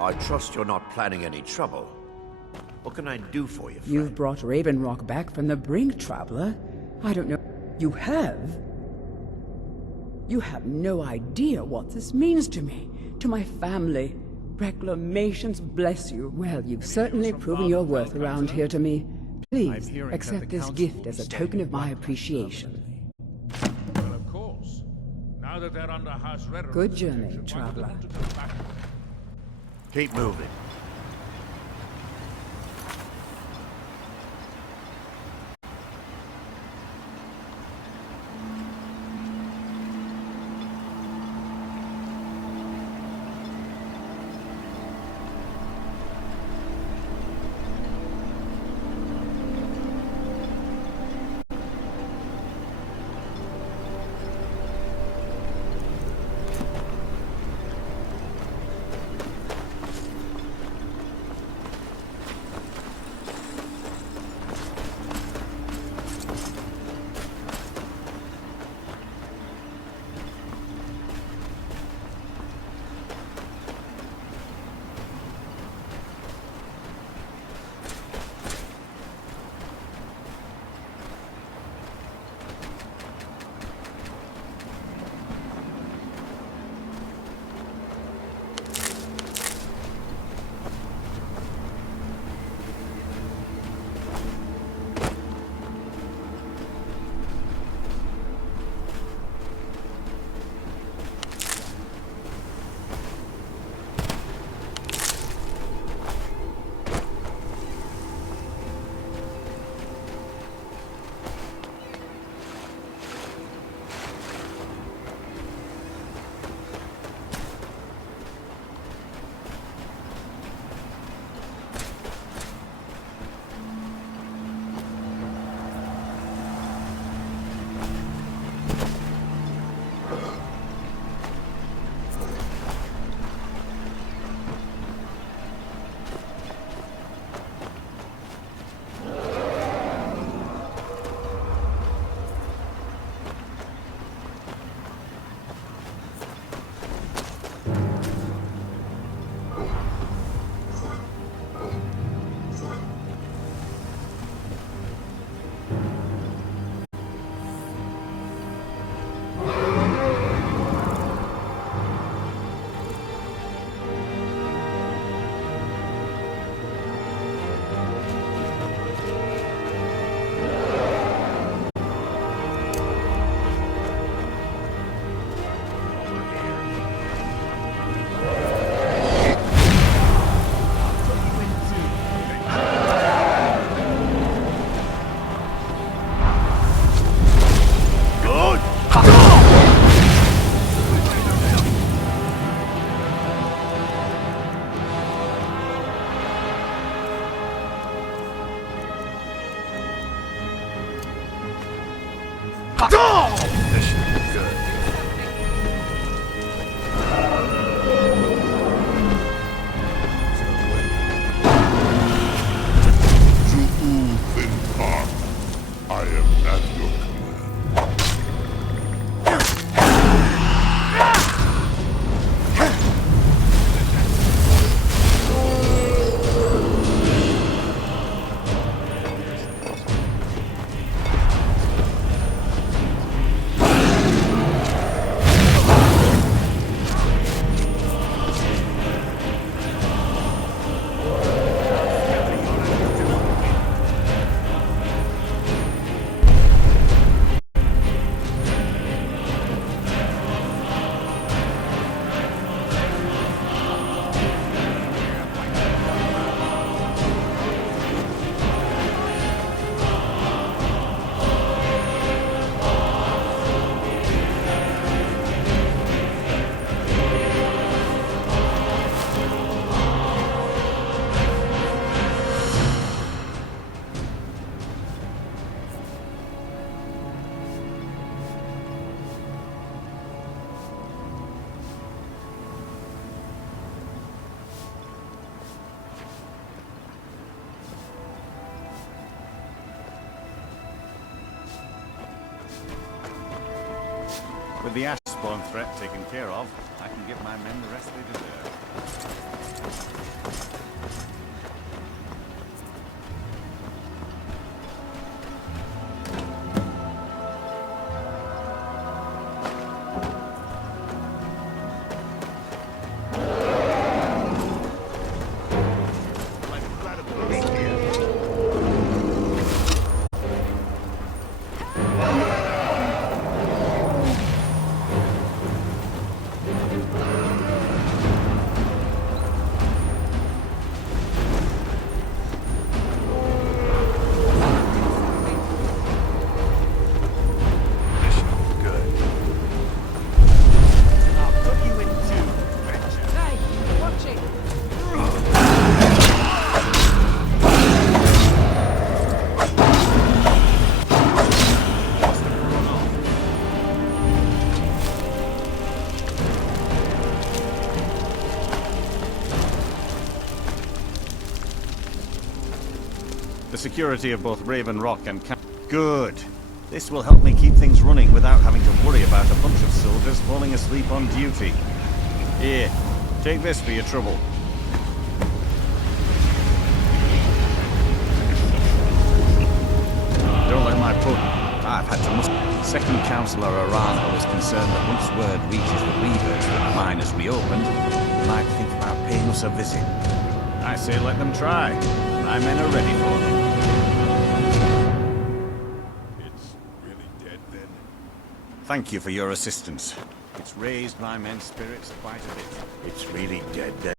I trust you're not planning any trouble. What can I do for you, friend? You've brought Raven Rock back from the brink, traveler. I don't know... You have? You have no idea what this means to me, to my family. Reclamations, bless you. Well, you've certainly proven your worth around here to me. Please, accept this gift as a token of my appreciation. Well, of course. Now that they're under house red. Good journey, traveler. Keep moving. This should be good. I am at your command. With the Ashspawn threat taken care of, I can give my men the rest they deserve. The security of both Raven Rock and Camp. Good. This will help me keep things running without having to worry about a bunch of soldiers falling asleep on duty. Here, take this for your trouble. Don't let my put. I've had to must. Second Councillor Arano is concerned that once word reaches the Reavers that the mine is reopened, they might think about paying us a visit. I say let them try. My men are ready for them. It's really dead then? Thank you for your assistance. It's raised my men's spirits quite a bit. It's really dead then.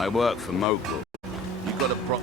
I work for Mogul. You got a pro...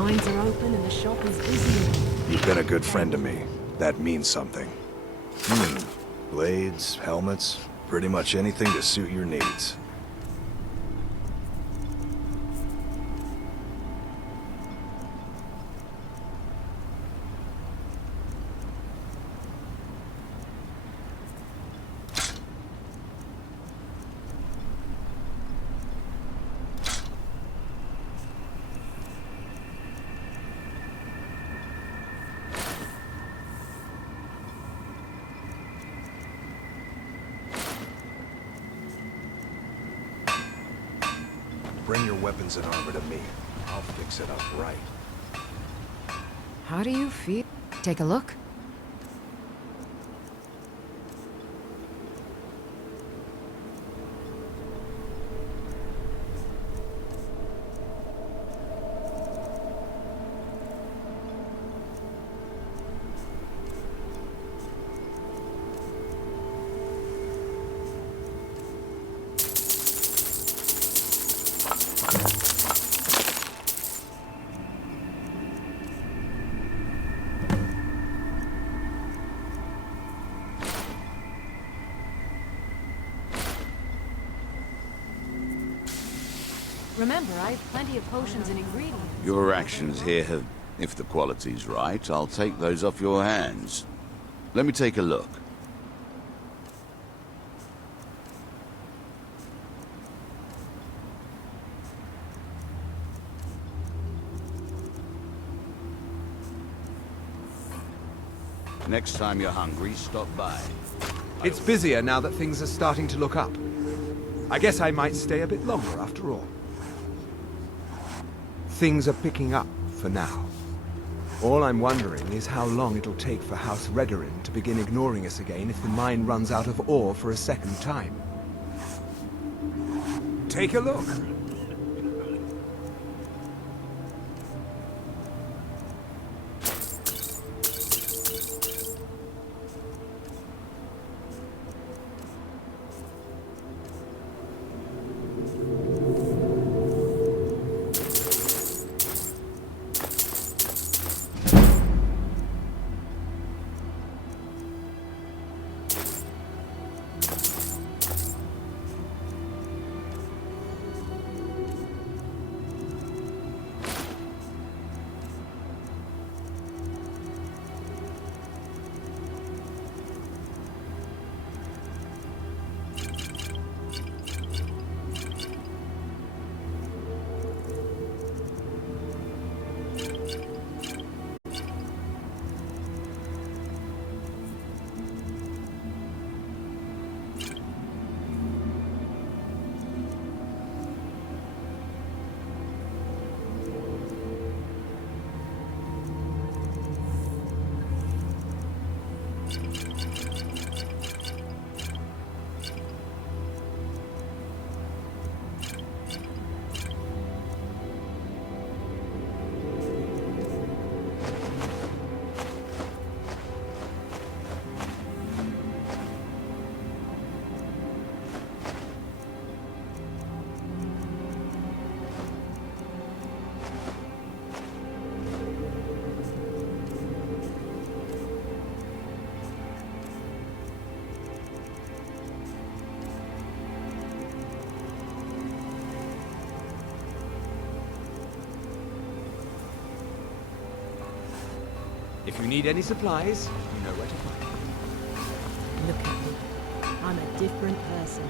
Mines are open and the shop is busy. You've been a good friend to me. That means something. Blades, helmets, pretty much anything to suit your needs. Bring your weapons and armor to me. I'll fix it up right. How do you feel? Take a look. Remember, I have plenty of potions and ingredients. Your actions here have... If the quality's right, I'll take those off your hands. Let me take a look. Next time you're hungry, stop by. It's busier now that things are starting to look up. I guess I might stay a bit longer after all. Things are picking up for now. All I'm wondering is how long it'll take for House Redorin to begin ignoring us again if the mine runs out of ore for a second time. Take a look. If you need any supplies, you know where to find them. Look at me. I'm a different person.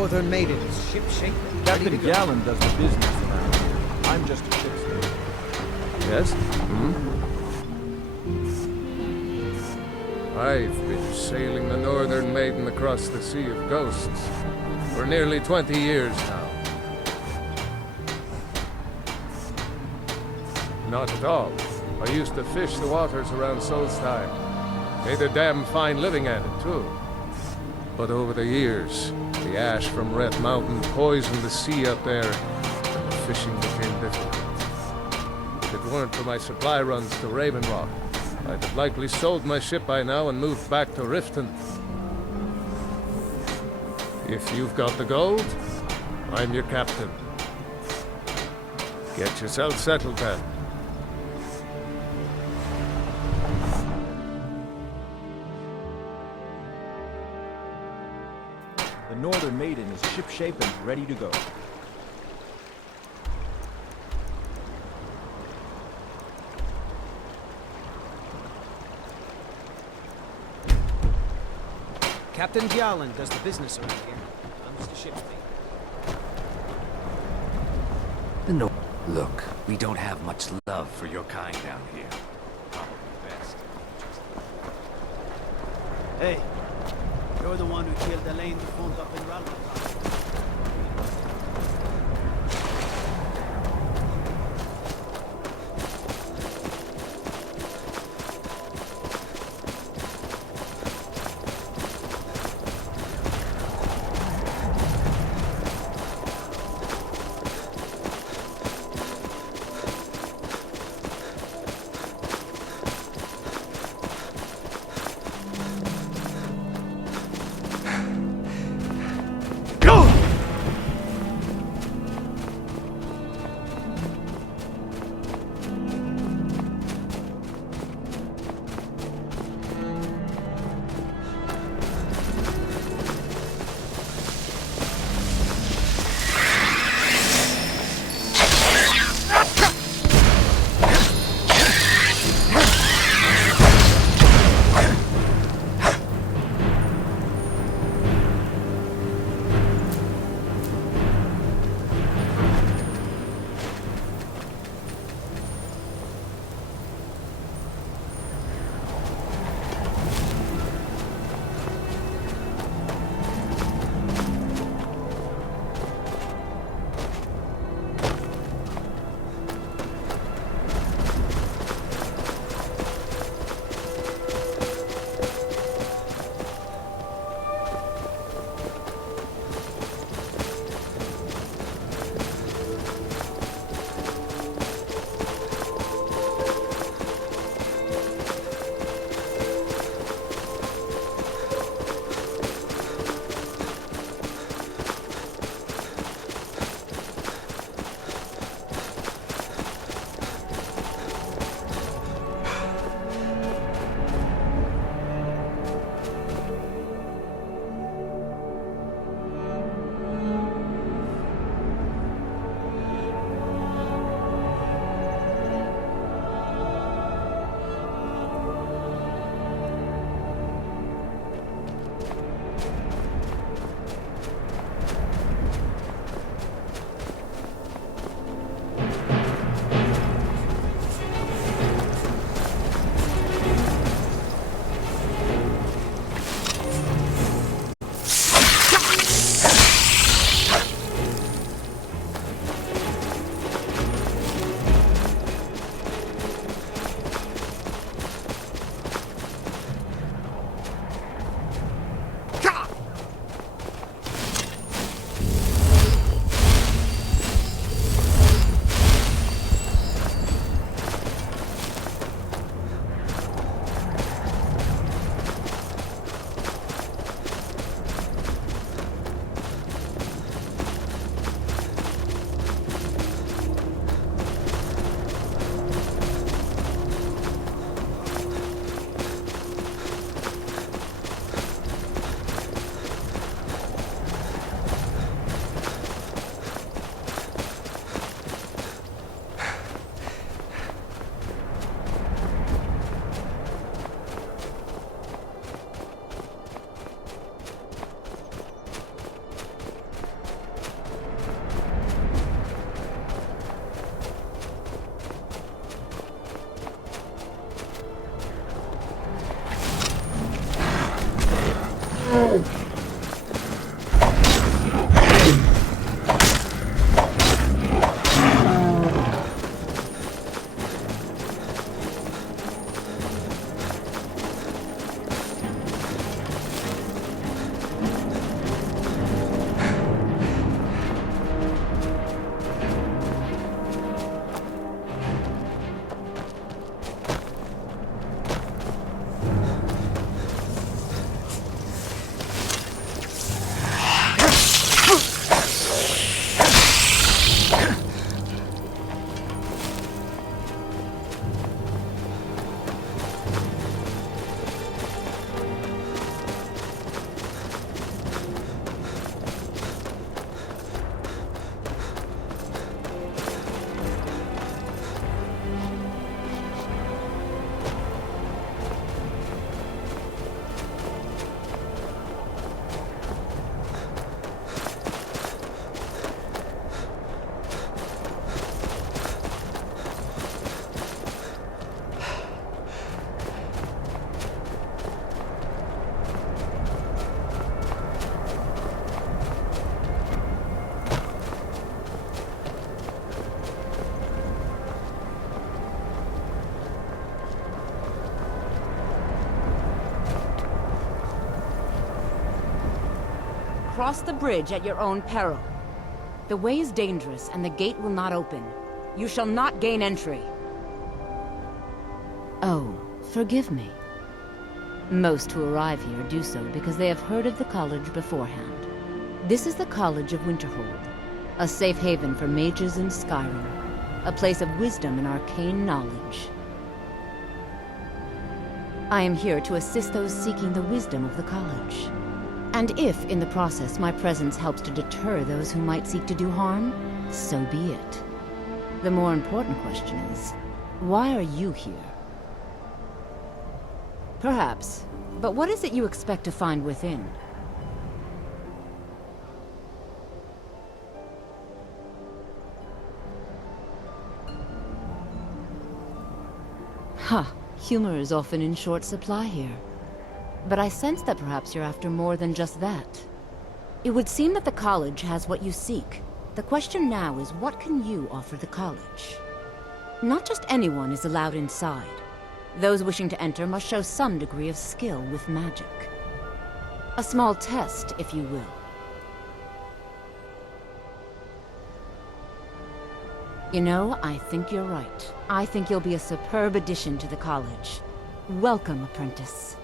Northern Maiden is ship-shape and ready to Captain go. Gallen does the business around here. I'm just a ship's mate. Yes? I've been sailing the Northern Maiden across the Sea of Ghosts for nearly 20 years now. Not at all. I used to fish the waters around Solstheim. Made a damn fine living at it, too. But over the years, the ash from Red Mountain poisoned the sea up there, and the fishing became difficult. If it weren't for my supply runs to Raven Rock, I'd have likely sold my ship by now and moved back to Riften. If you've got the gold, I'm your captain. Get yourself settled then. The Northern Maiden is shipshape and ready to go. Captain Gallen does the business around here. I'm just a ship's mate. Look, we don't have much love for your kind down here. Probably best. Hey, you're the one who killed Elaine the Font up in Ralph. cross the bridge at your own peril. The way is dangerous, and the gate will not open. You shall not gain entry. Oh, forgive me. Most who arrive here do so because they have heard of the college beforehand. This is the College of Winterhold, a safe haven for mages in Skyrim, a place of wisdom and arcane knowledge. I am here to assist those seeking the wisdom of the college. And if, in the process, my presence helps to deter those who might seek to do harm, so be it. The more important question is, why are you here? Perhaps, but what is it you expect to find within? Huh. Humor is often in short supply here. But I sense that perhaps you're after more than just that. It would seem that the college has what you seek. The question now is, what can you offer the college? Not just anyone is allowed inside. Those wishing to enter must show some degree of skill with magic. A small test, if you will. You know, I think you're right. I think you'll be a superb addition to the college. Welcome, apprentice.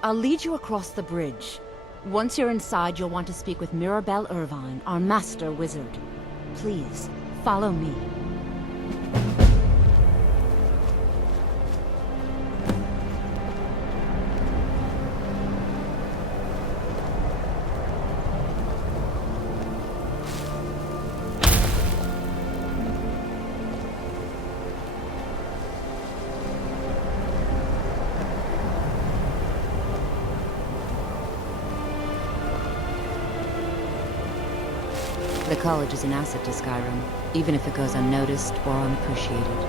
I'll lead you across the bridge. Once you're inside, you'll want to speak with Mirabelle Irvine, our master wizard. Please, follow me. The college is an asset to Skyrim, even if it goes unnoticed or unappreciated.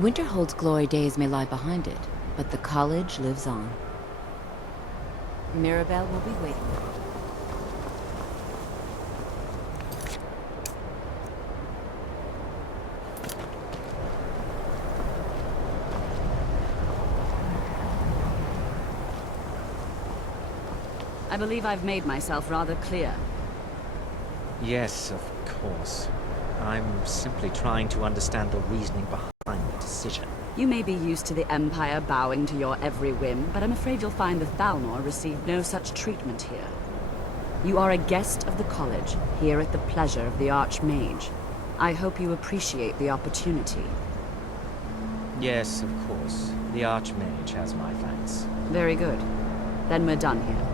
Winterhold's glory days may lie behind it, but the college lives on. Mirabelle will be waiting. I believe I've made myself rather clear. Yes, of course. I'm simply trying to understand the reasoning behind the decision. You may be used to the Empire bowing to your every whim, but I'm afraid you'll find the Thalmor received no such treatment here. You are a guest of the college, here at the pleasure of the Archmage. I hope you appreciate the opportunity. Yes, of course. The Archmage has my thanks. Very good. Then we're done here.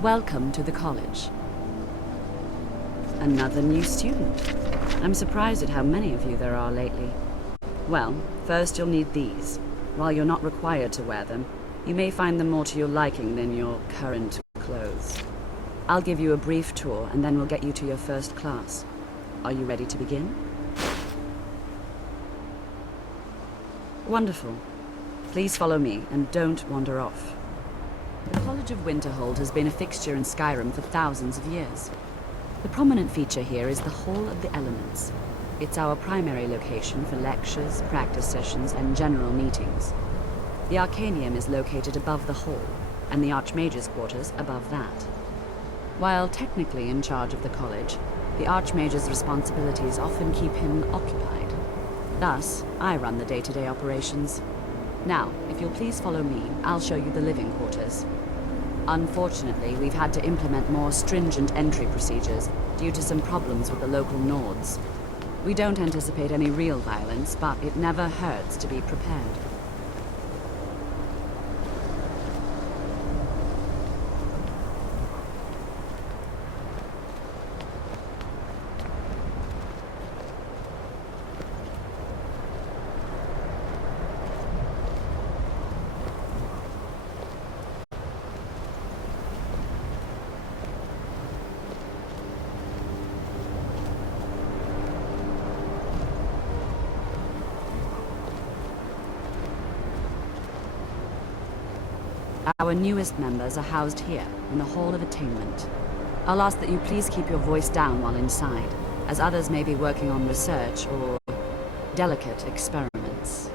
Welcome to the college. Another new student. I'm surprised at how many of you there are lately. Well, first you'll need these. While you're not required to wear them, you may find them more to your liking than your current clothes. I'll give you a brief tour, and then we'll get you to your first class. Are you ready to begin? Wonderful. Please follow me, and don't wander off. The College of Winterhold has been a fixture in Skyrim for thousands of years. The prominent feature here is the Hall of the Elements. It's our primary location for lectures, practice sessions, and general meetings. The Arcanium is located above the hall, and the Archmage's quarters above that. While technically in charge of the college, the Archmage's responsibilities often keep him occupied. Thus, I run the day-to-day operations. Now, if you'll please follow me, I'll show you the living quarters. Unfortunately, we've had to implement more stringent entry procedures due to some problems with the local Nords. We don't anticipate any real violence, but it never hurts to be prepared. Our newest members are housed here, in the Hall of Attainment. I'll ask that you please keep your voice down while inside, as others may be working on research or delicate experiments.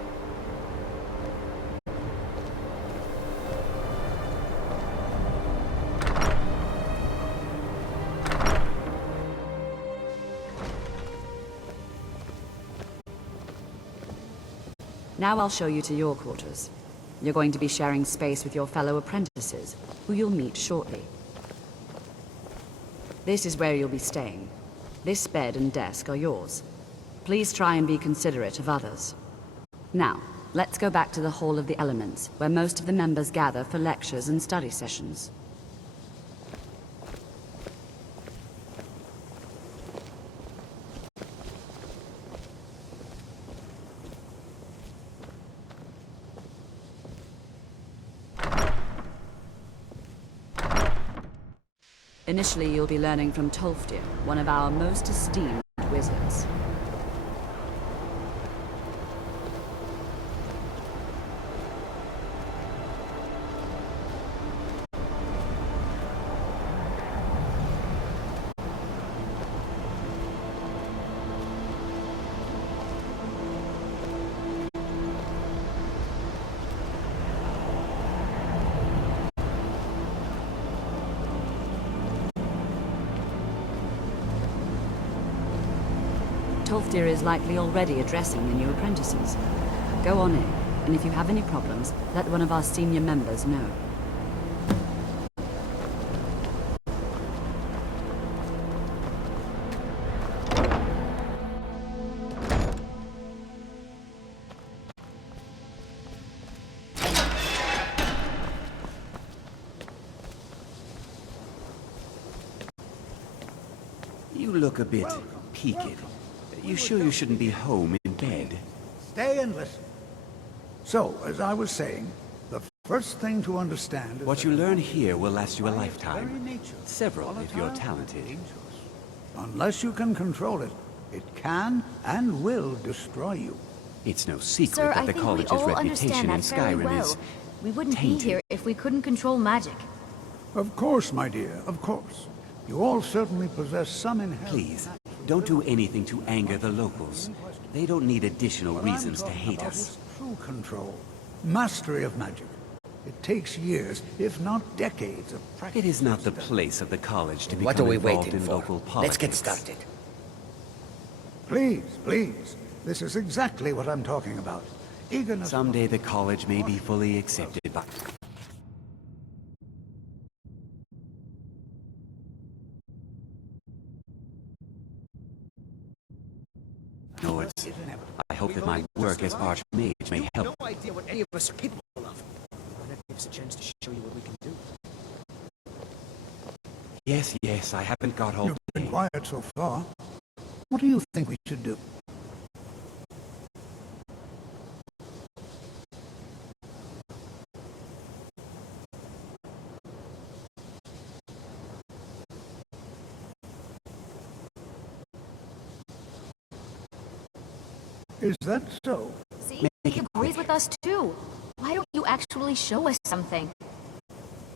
Now I'll show you to your quarters. You're going to be sharing space with your fellow apprentices, who you'll meet shortly. This is where you'll be staying. This bed and desk are yours. Please try and be considerate of others. Now, let's go back to the Hall of the Elements, where most of the members gather for lectures and study sessions. Initially, you'll be learning from Tolfdir, one of our most esteemed wizards. Tolfdir is likely already addressing the new apprentices. Go on in, and if you have any problems, let one of our senior members know. You look a bit peaked. You sure you shouldn't be home in bed? Stay and listen. So, as I was saying, the first thing to understand is what you learn here will last you a lifetime. Several, if you're talented. Unless you can control it, it can and will destroy you. It's no secret Sir, that the college's reputation in Skyrim is We wouldn't tainted. be here if we couldn't control magic. Of course, my dear, of course. You all certainly possess some inherent... Please, don't do anything to anger the locals. They don't need additional reasons to hate us. True control, mastery of magic. It takes years, if not decades, of practice. It is not the place of the college to What become are we involved waiting in for? local politics. Let's get started. Please, please. This is exactly what I'm talking about. Eagerness... Someday the college may be fully accepted by... Lords, I hope that my work as Archmage may help. No idea what any of us are capable of. That gives us a chance to show you what we can do. Yes, yes, I haven't got all You've been quiet so far. What do you think we should do? Is that so? See, he agrees with us too. Why don't you actually show us something?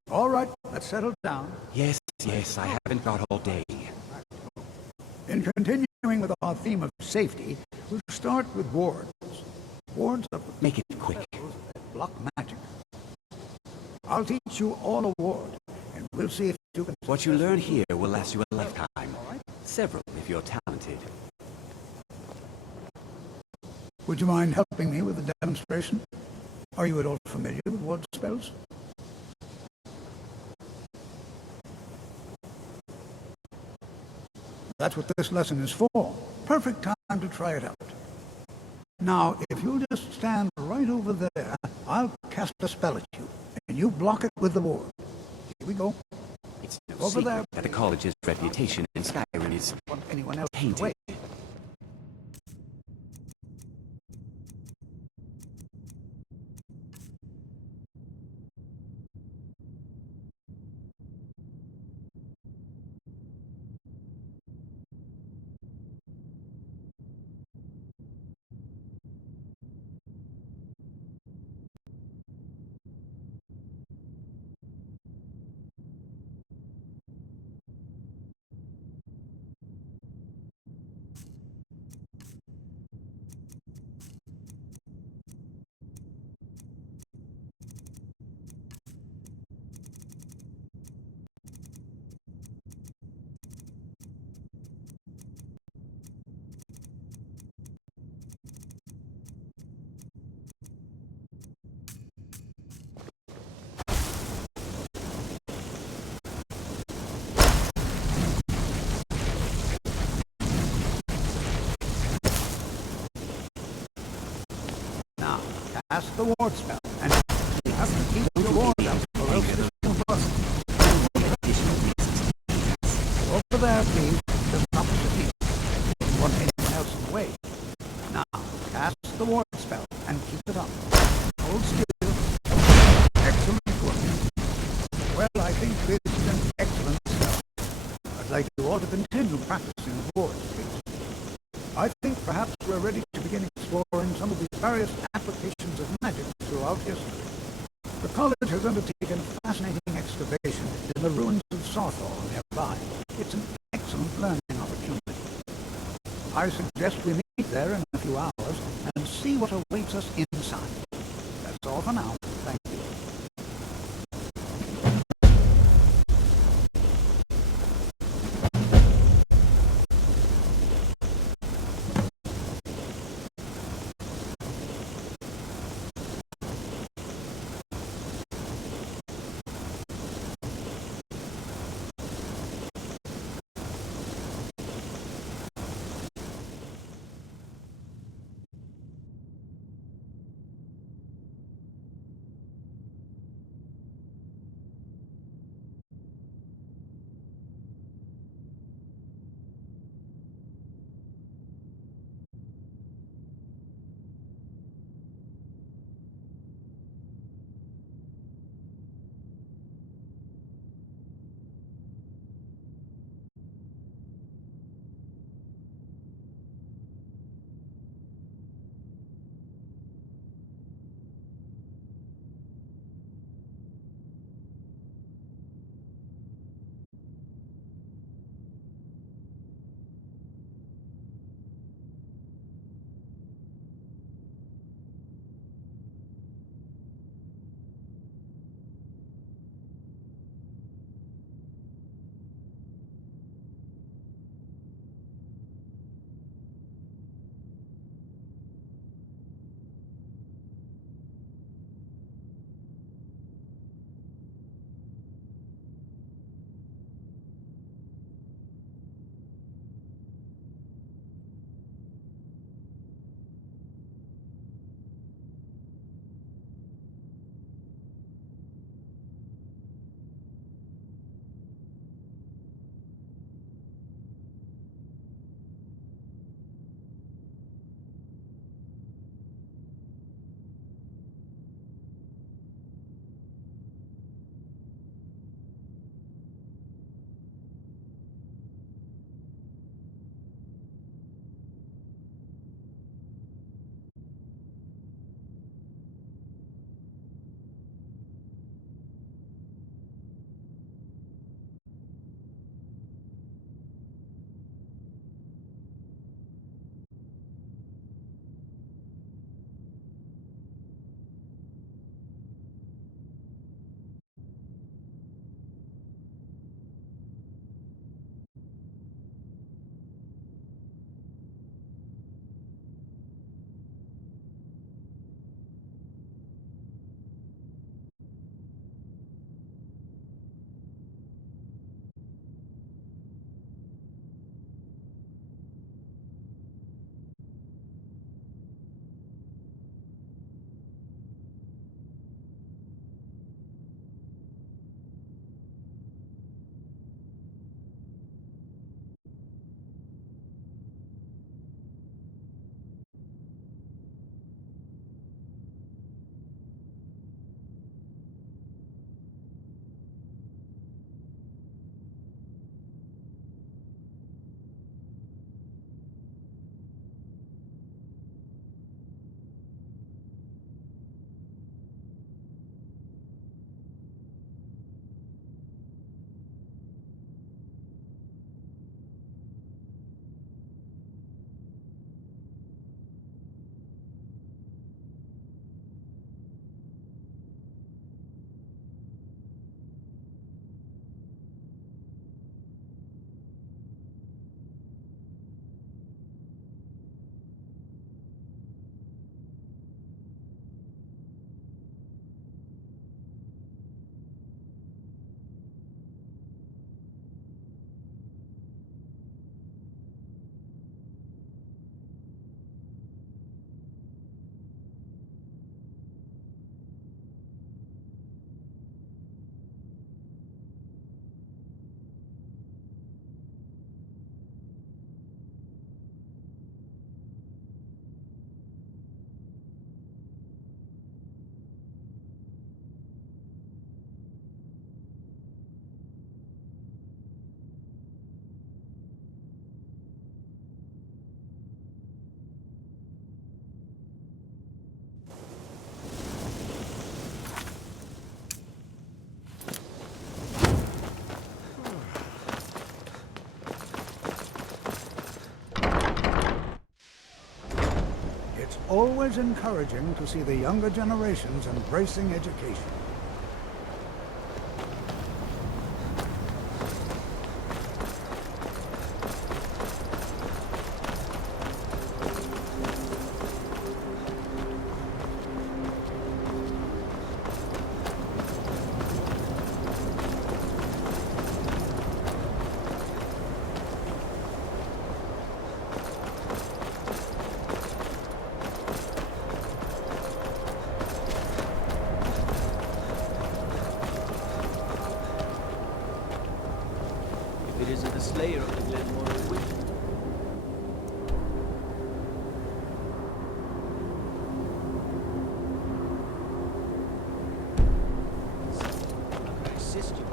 All right, let's settle down. Yes, yes, I haven't got all day. In continuing with our theme of safety, we'll start with wards. Wards are... Make it quick. ...that block magic. I'll teach you all a ward, and we'll see if you can... What you learn here will last you a lifetime. Several, if you're talented. Would you mind helping me with the demonstration? Are you at all familiar with ward spells? That's what this lesson is for. Perfect time to try it out. Now, if you'll just stand right over there, I'll cast a spell at you, and you block it with the ward. Here we go. It's no Over secret there, that the college's reputation in Skyrim is want anyone else tainted. away. cast the ward spell, and you have to keep your ward up, or else this will burn. Over there, please. Just opposite me. Don't want anyone else in the way. Now, cast the ward spell, and keep it up. Hold still. Excellent work. Well, I think this is an excellent spell. I'd like you all to continue practicing the wards, please. I think perhaps we're ready to begin exploring some of the various applications of magic throughout history. The college has undertaken fascinating excavation in the ruins of Sawthorn nearby. It's an excellent learning opportunity. I suggest we meet there in a few hours and see what awaits us inside. That's all for now. Thank you. It's always encouraging to see the younger generations embracing education. It isn't the slayer of the Glenmore witch. How can I assist you?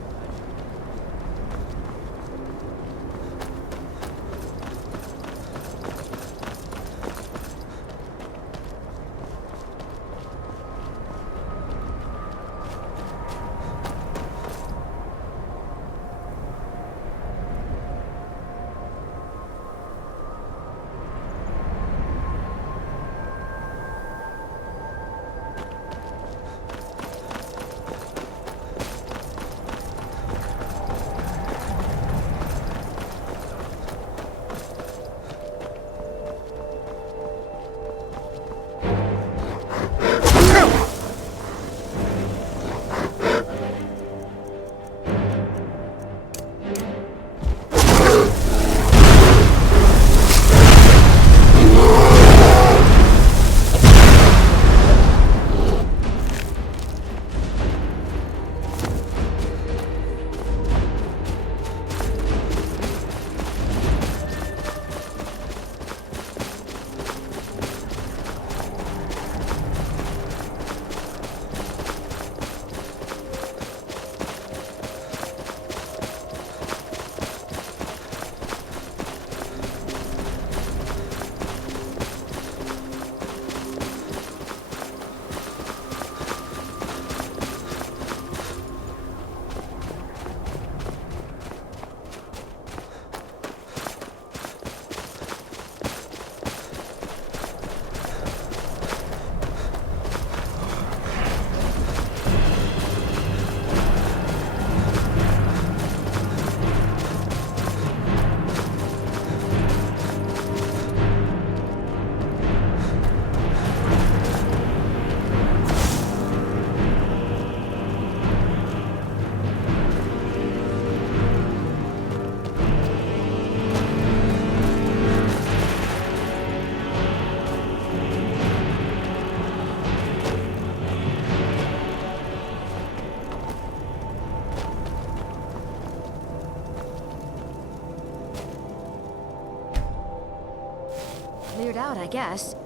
Cleared out, I guess.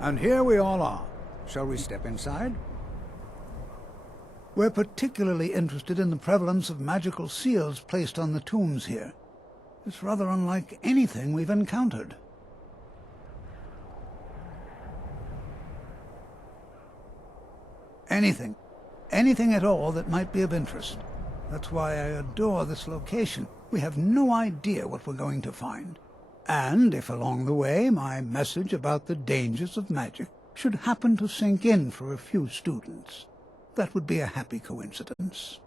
And here we all are. Shall we step inside? We're particularly interested in the prevalence of magical seals placed on the tombs here. It's rather unlike anything we've encountered. Anything. Anything at all that might be of interest. That's why I adore this location. We have no idea what we're going to find. And if along the way my message about the dangers of magic should happen to sink in for a few students, that would be a happy coincidence.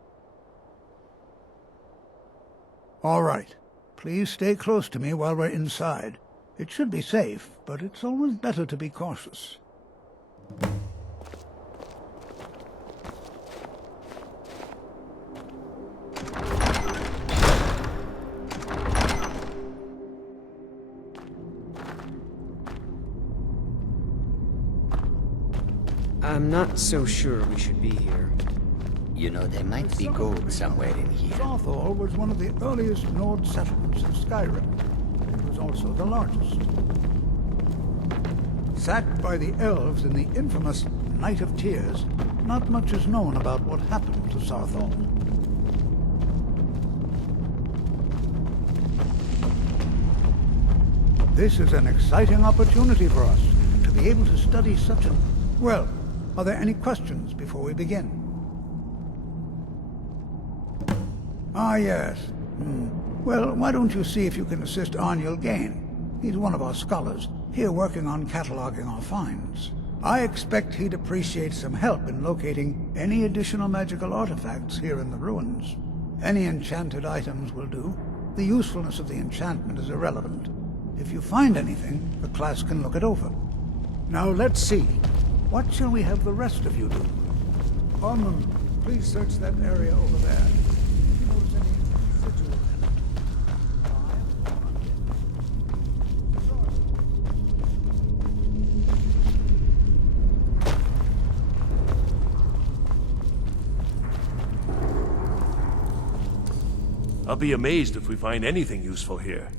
All right. Please stay close to me while we're inside. It should be safe, but it's always better to be cautious. I'm not so sure we should be here. You know, there might be gold somewhere in here. Sarthor was one of the earliest Nord settlements in Skyrim. It was also the largest. Sacked by the elves in the infamous Night of Tears, not much is known about what happened to Sarthor. This is an exciting opportunity for us to be able to study such an... Well, are there any questions before we begin? Ah, yes. Well, why don't you see if you can assist Arniel Gain? He's one of our scholars, here working on cataloging our finds. I expect he'd appreciate some help in locating any additional magical artifacts here in the ruins. Any enchanted items will do. The usefulness of the enchantment is irrelevant. If you find anything, the class can look it over. Now let's see. What shall we have the rest of you do? Ormond, please search that area over there. Notice any residual I'll be amazed if we find anything useful here.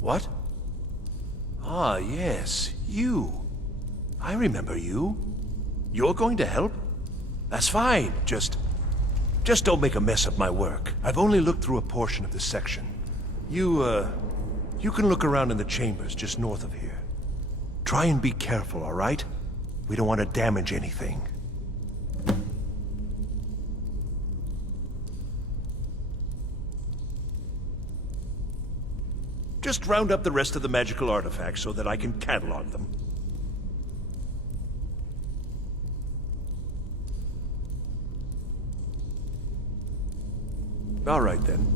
What? Ah, yes, you. I remember you. You're going to help? That's fine. Just don't make a mess of my work. I've only looked through a portion of this section. You can look around in the chambers just north of here. Try and be careful, all right? We don't want to damage anything. Just round up the rest of the magical artifacts so that I can catalog them. All right, then.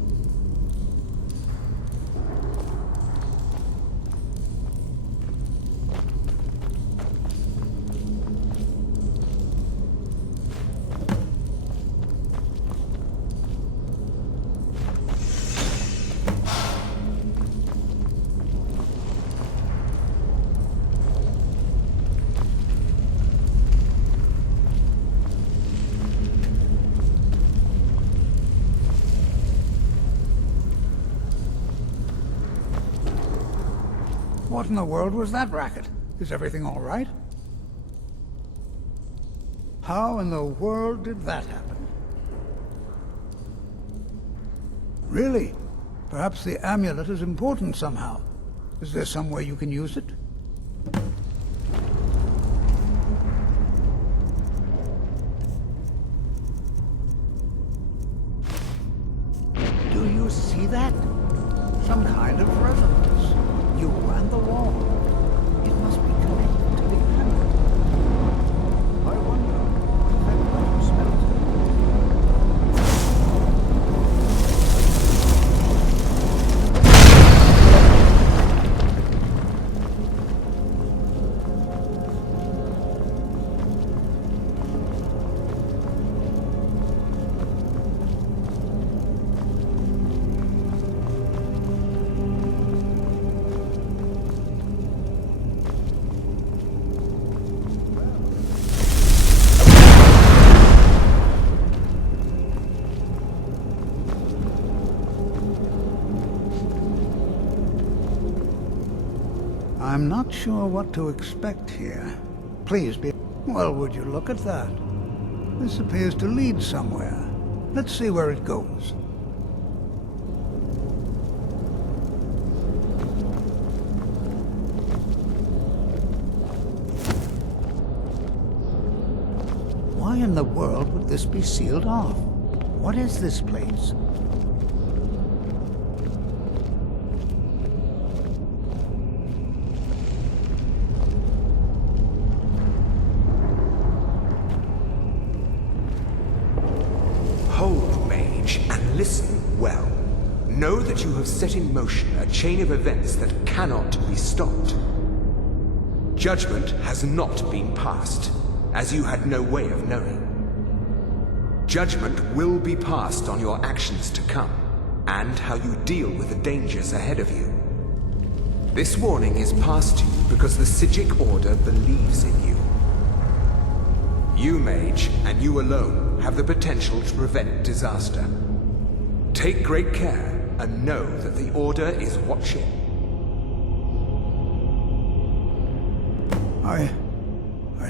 What in the world was that racket? Is everything all right? How in the world did that happen? Really? Perhaps the amulet is important somehow. Is there some way you can use it? Do you see that? Some kind of resonance. You and the wall. It must be connected to the amulet. I wonder if that might smells I'm not sure what to expect here. Please be... Well, would you look at that? This appears to lead somewhere. Let's see where it goes. Why in the world would this be sealed off? What is this place? Hold, mage, and listen well. Know that you have set in motion a chain of events that cannot be stopped. Judgment has not been passed, as you had no way of knowing. Judgment will be passed on your actions to come, and how you deal with the dangers ahead of you. This warning is passed to you because the Psijic Order believes in you. You, mage, and you alone, have the potential to prevent disaster. Take great care, and know that the Order is watching. I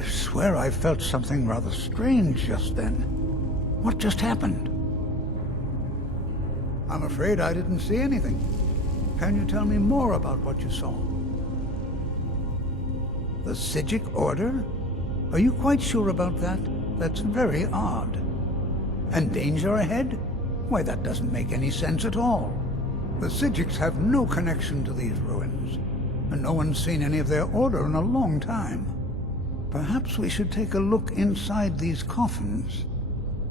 swear I felt something rather strange just then. What just happened? I'm afraid I didn't see anything. Can you tell me more about what you saw? The Psijic Order? Are you quite sure about that? That's very odd. And danger ahead? Why, that doesn't make any sense at all. The Psijics have no connection to these ruins, and no one's seen any of their order in a long time. Perhaps we should take a look inside these coffins.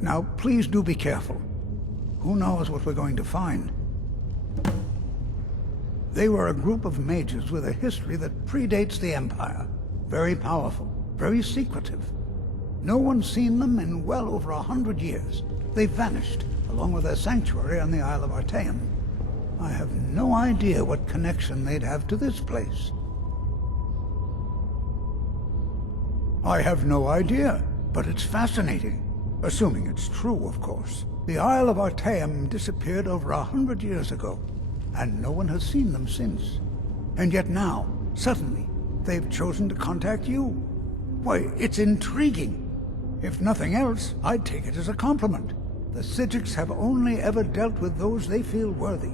Now, please do be careful. Who knows what we're going to find? They were a group of mages with a history that predates the Empire. Very powerful, very secretive. No one's seen them in well over 100 years. They vanished, along with their sanctuary on the Isle of Artaeum. I have no idea what connection they'd have to this place. I have no idea, but it's fascinating. Assuming it's true, of course. The Isle of Artaeum disappeared over 100 years ago, and no one has seen them since. And yet now, suddenly, they've chosen to contact you. Why, it's intriguing. If nothing else, I'd take it as a compliment. The Psijics have only ever dealt with those they feel worthy.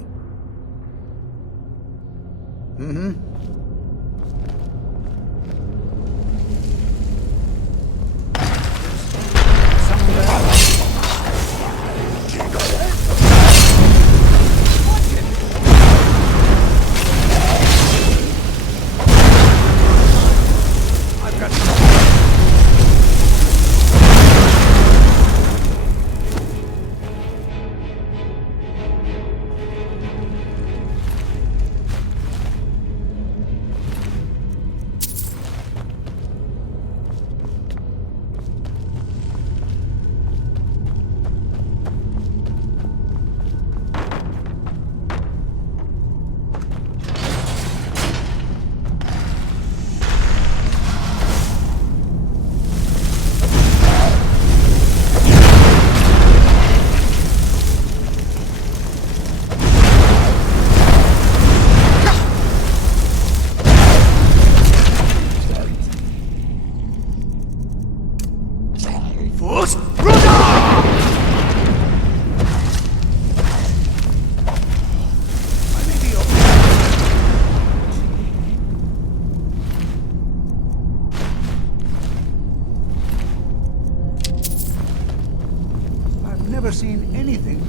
Never seen anything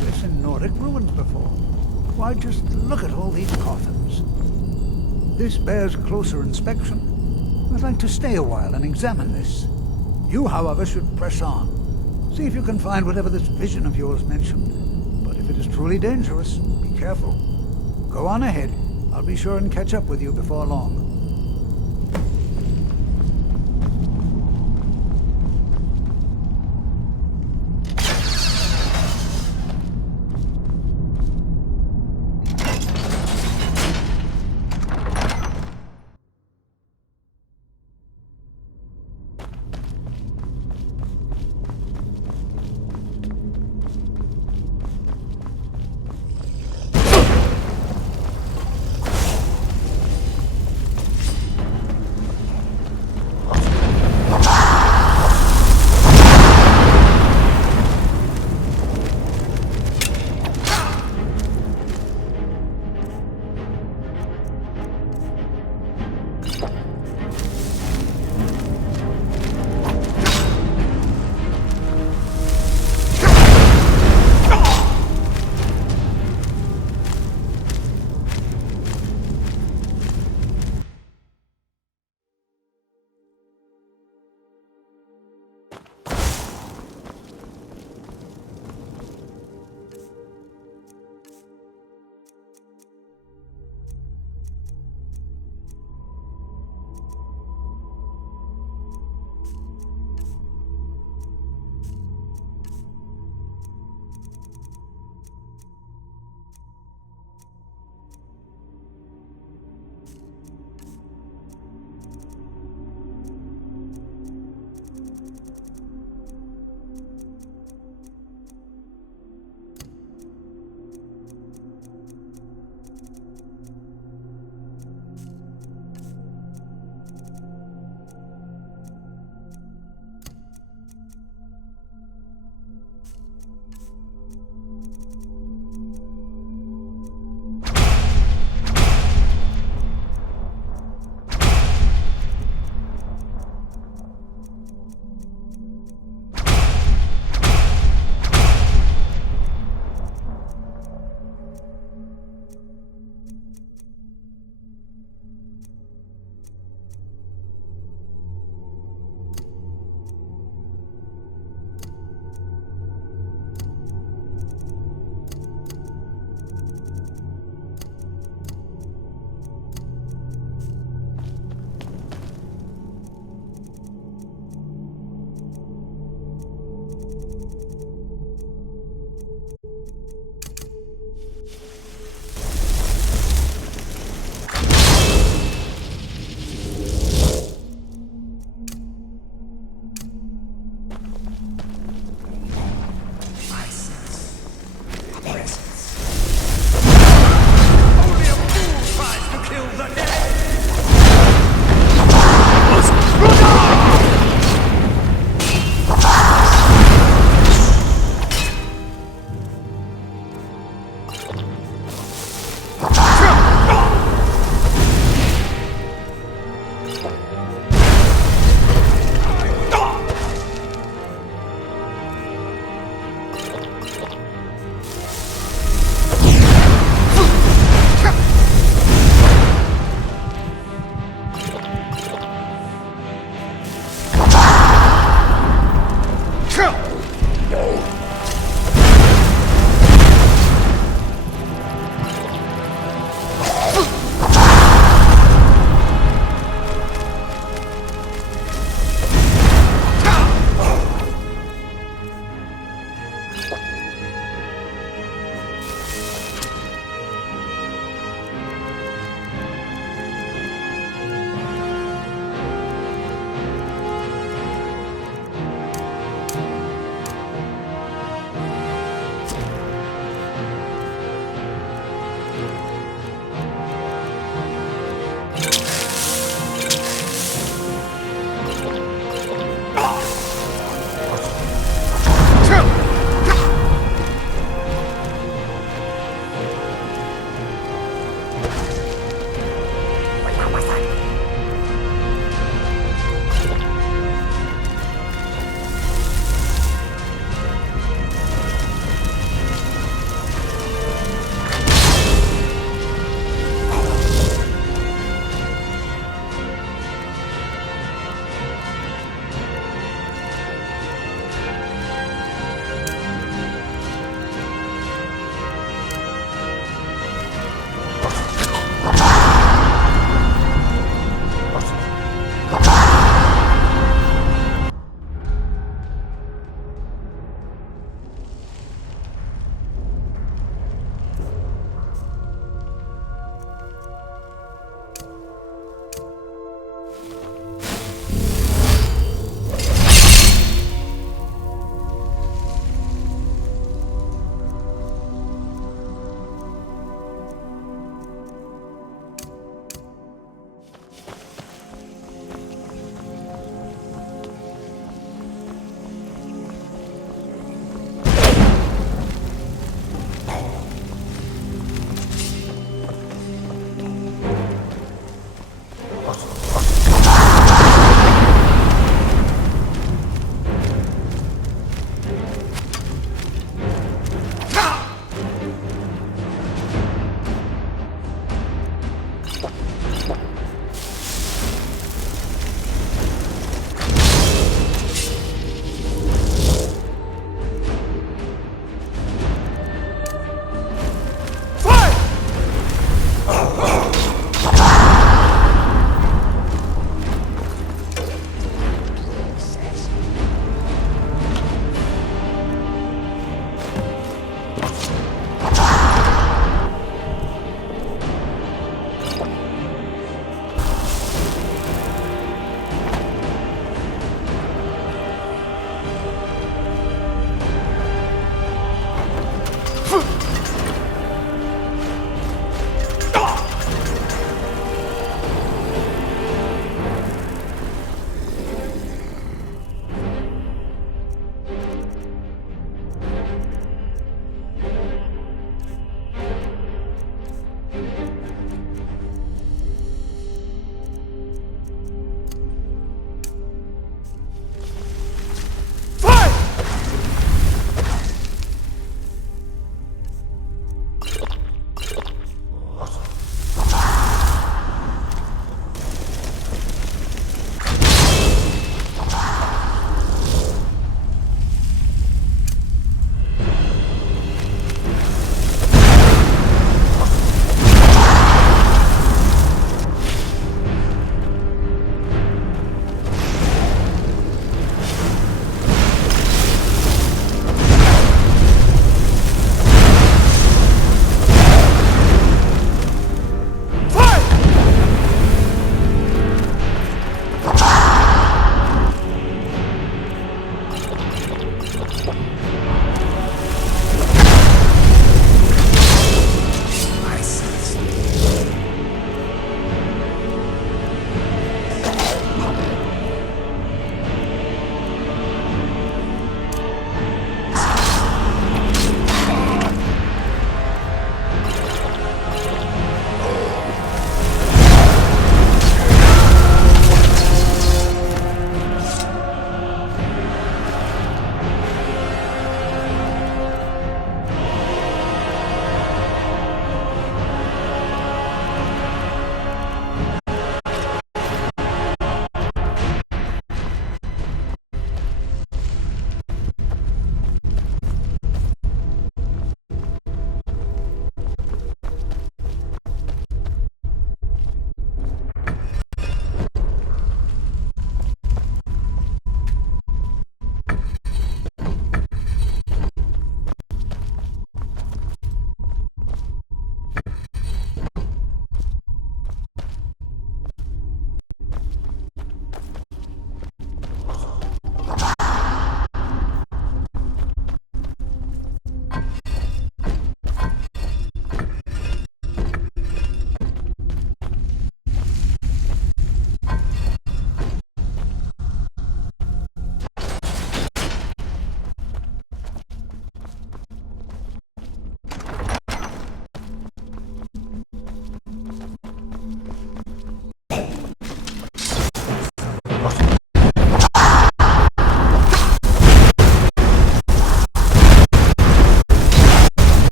this in Nordic ruins before. Why, just look at all these coffins. This bears closer inspection. I'd like to stay a while and examine this. You, however, should press on. See if you can find whatever this vision of yours mentioned. But if it is truly dangerous, be careful. Go on ahead. I'll be sure and catch up with you before long. presence. Only a fool tries to kill the dead!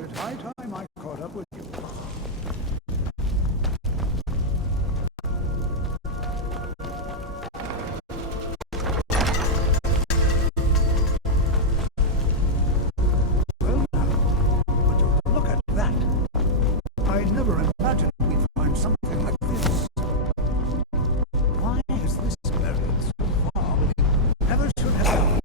thought it high time I caught up with you. Well now, would you look at that? I never imagined we'd find something like this. Why is this buried so far within? Never should have done.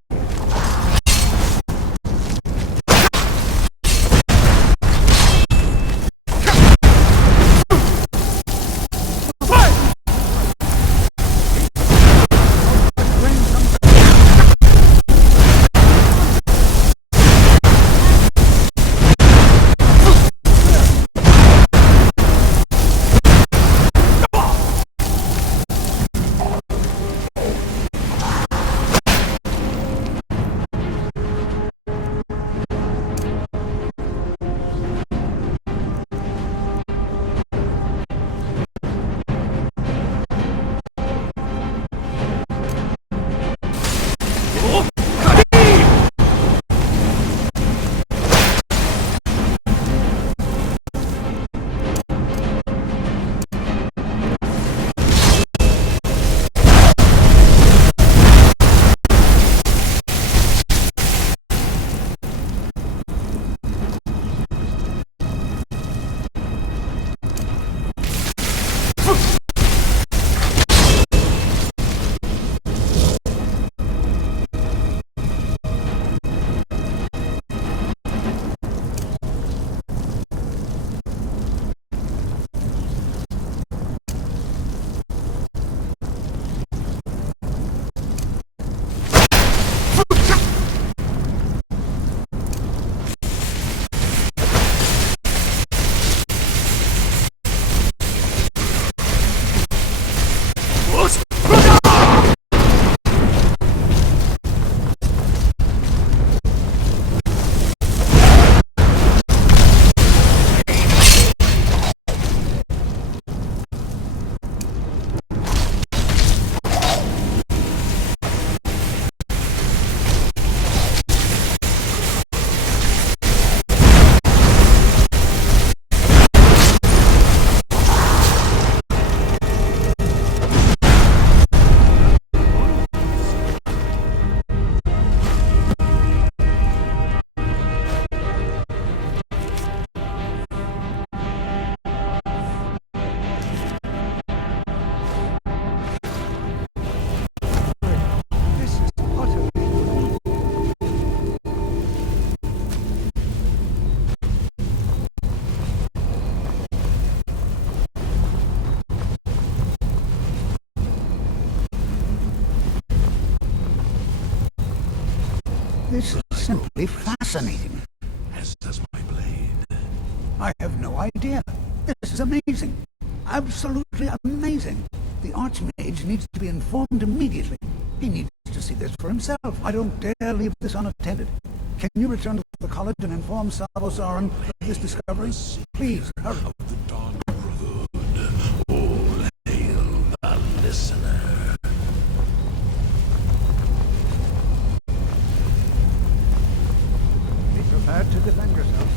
This is simply fascinating. As does my blade. I have no idea. This is amazing. Absolutely amazing. The Archmage needs to be informed immediately. He needs to see this for himself. I don't dare leave this unattended. Can you return to the college and inform Sabo Saran of this discovery? Please, hurry. Of the Dawn Brotherhood, all hail the listener. Be prepared to defend yourself.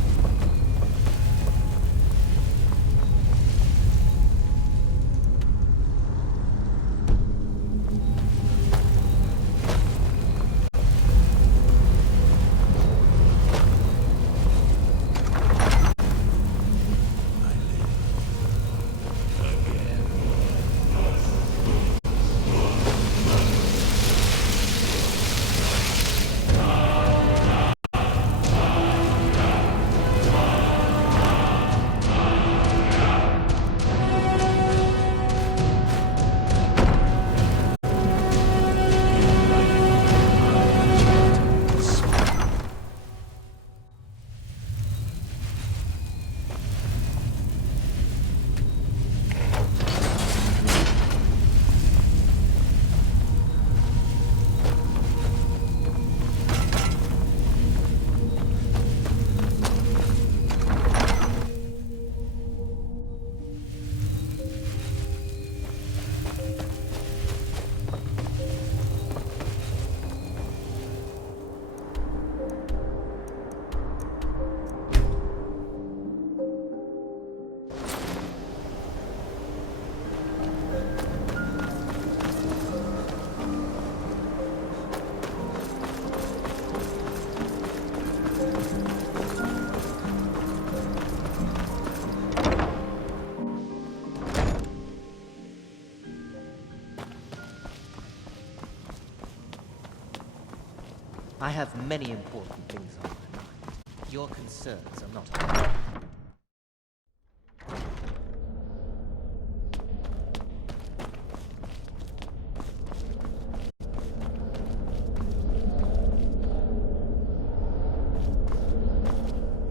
I have many important things on my mind. Your concerns are not...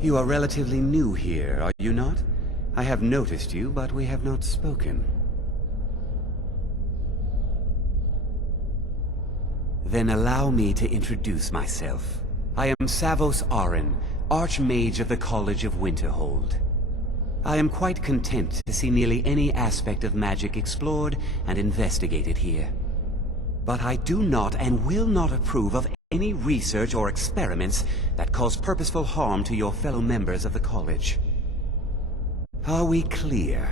You are relatively new here, are you not? I have noticed you, but we have not spoken. Then allow me to introduce myself. I am Savos Arin, Archmage of the College of Winterhold. I am quite content to see nearly any aspect of magic explored and investigated here. But I do not and will not approve of any research or experiments that cause purposeful harm to your fellow members of the college. Are we clear?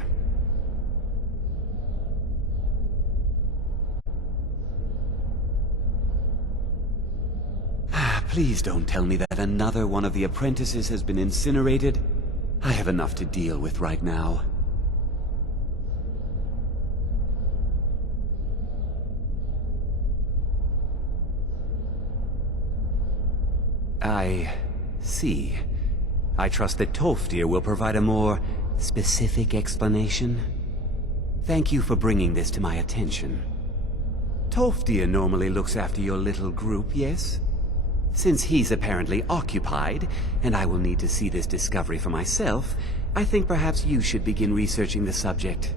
Please don't tell me that another one of the apprentices has been incinerated. I have enough to deal with right now. I see. I trust that Tolfdir will provide a more specific explanation. Thank you for bringing this to my attention. Tolfdir normally looks after your little group, yes? Since he's apparently occupied, and I will need to see this discovery for myself, I think perhaps you should begin researching the subject.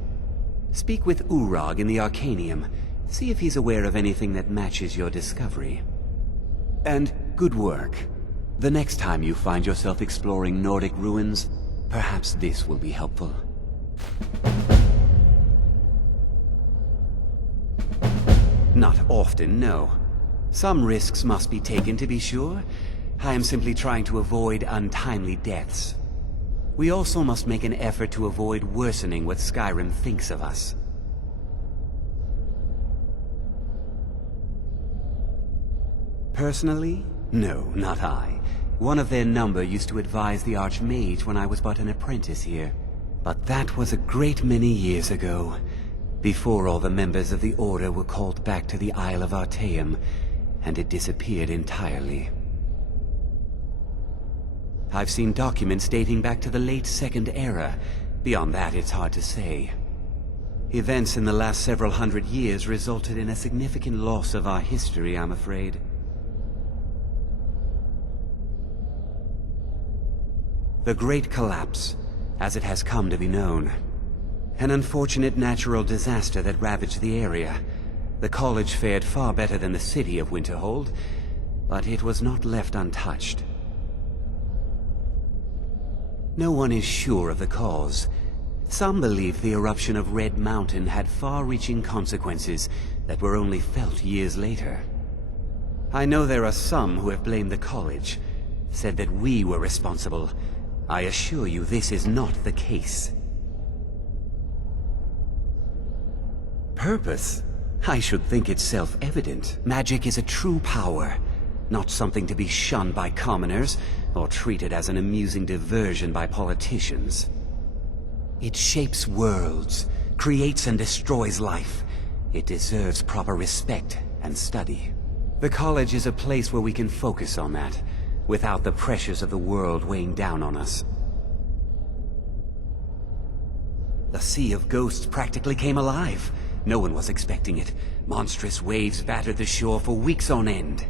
Speak with Urag in the Arcanium. See if he's aware of anything that matches your discovery. And good work. The next time you find yourself exploring Nordic ruins, perhaps this will be helpful. Not often, no. Some risks must be taken, to be sure. I am simply trying to avoid untimely deaths. We also must make an effort to avoid worsening what Skyrim thinks of us. Personally? No, not I. One of their number used to advise the Archmage when I was but an apprentice here. But that was a great many years ago, before all the members of the Order were called back to the Isle of Artaeum, and it disappeared entirely. I've seen documents dating back to the late Second Era. Beyond that, it's hard to say. Events in the last several hundred years resulted in a significant loss of our history, I'm afraid. The Great Collapse, as it has come to be known. An unfortunate natural disaster that ravaged the area. The college fared far better than the city of Winterhold, but it was not left untouched. No one is sure of the cause. Some believe the eruption of Red Mountain had far-reaching consequences that were only felt years later. I know there are some who have blamed the college, said that we were responsible. I assure you this is not the case. Purpose? I should think it's self-evident. Magic is a true power, not something to be shunned by commoners, or treated as an amusing diversion by politicians. It shapes worlds, creates and destroys life. It deserves proper respect and study. The college is a place where we can focus on that, without the pressures of the world weighing down on us. The Sea of Ghosts practically came alive. No one was expecting it. Monstrous waves battered the shore for weeks on end.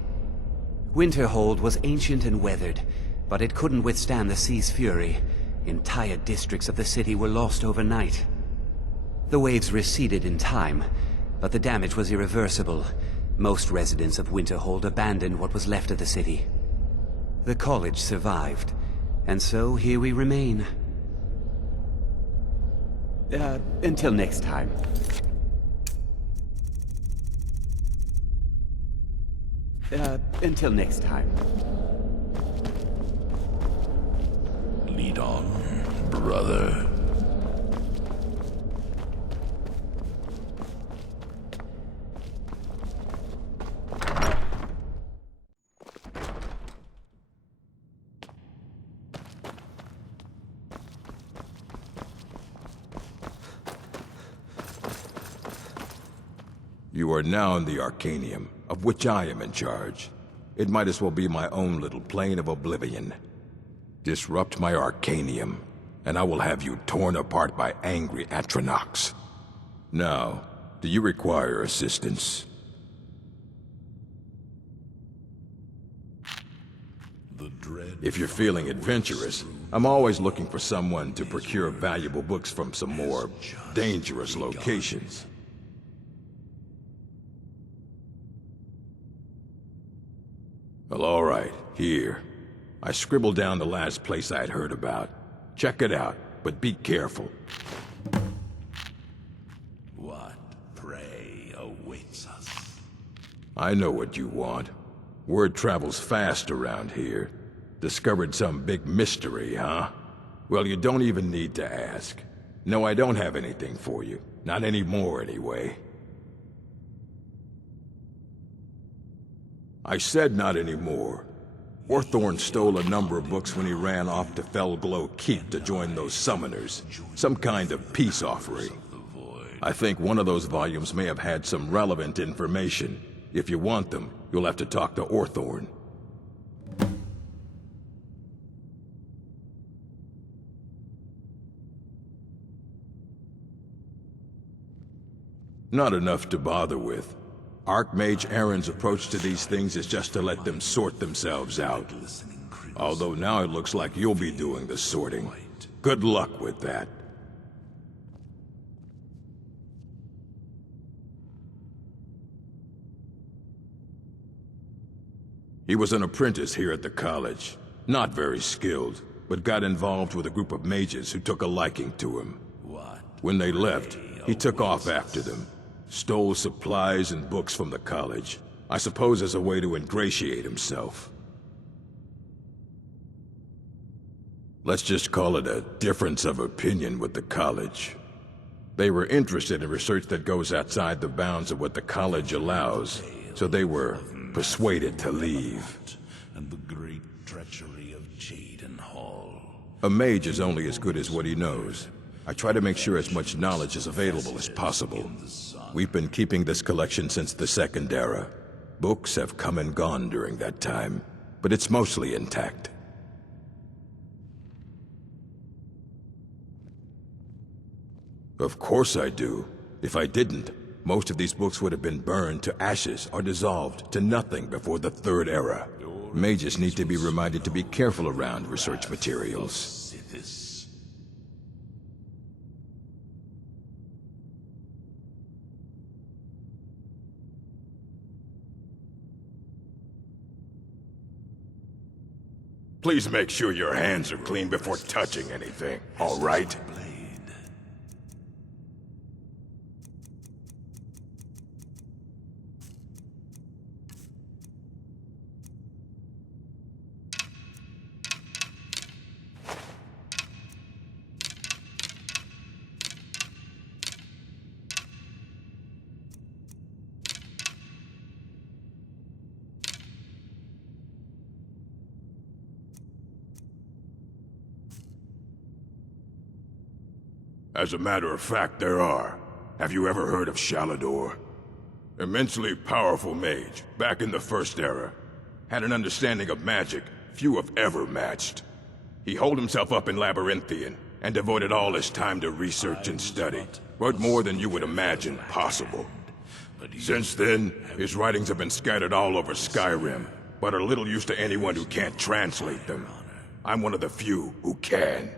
Winterhold was ancient and weathered, but it couldn't withstand the sea's fury. Entire districts of the city were lost overnight. The waves receded in time, but the damage was irreversible. Most residents of Winterhold abandoned what was left of the city. The college survived, and so here we remain. Until next time. Until next time. Lead on, brother. You are now in the Arcanium, of which I am in charge. it might as well be my own little plane of oblivion. Disrupt my Arcanium, and I will have you torn apart by angry Atronachs. Now, do you require assistance? If you're feeling adventurous, I'm always looking for someone to procure valuable books from some more dangerous locations. Well, all right, here. I scribbled down the last place I'd heard about. Check it out, but be careful. What, pray, awaits us? I know what you want. Word travels fast around here. Discovered some big mystery, huh? Well, you don't even need to ask. No, I don't have anything for you. Not anymore, anyway. I said not anymore. Orthorn stole a number of books when he ran off to Felglow Keep to join those summoners. Some kind of peace offering. I think one of those volumes may have had some relevant information. If you want them, you'll have to talk to Orthorn. Not enough to bother with. Archmage Aaron's approach to these things is just to let them sort themselves out. Although now it looks like you'll be doing the sorting. Good luck with that. He was an apprentice here at the college. Not very skilled, but got involved with a group of mages who took a liking to him. When they left, he took off after them. Stole supplies and books from the college. I suppose as a way to ingratiate himself. Let's just call it a difference of opinion with the college. They were interested in research that goes outside the bounds of what the college allows, so they were persuaded to leave. And the great treachery of Jaden Hall. A mage is only as good as what he knows. I try to make sure as much knowledge is available as possible. We've been keeping this collection since the Second Era. Books have come and gone during that time, but it's mostly intact. Of course I do. If I didn't, most of these books would have been burned to ashes or dissolved to nothing before the Third Era. Mages need to be reminded to be careful around research materials. Please make sure your hands are clean before touching anything, all right? As a matter of fact, there are. Have you ever heard of Shalador? Immensely powerful mage, back in the First Era. Had an understanding of magic few have ever matched. He holed himself up in Labyrinthian, and devoted all his time to research and study. But more than you would imagine possible. Since then, his writings have been scattered all over Skyrim, but are little use to anyone who can't translate them. I'm one of the few who can.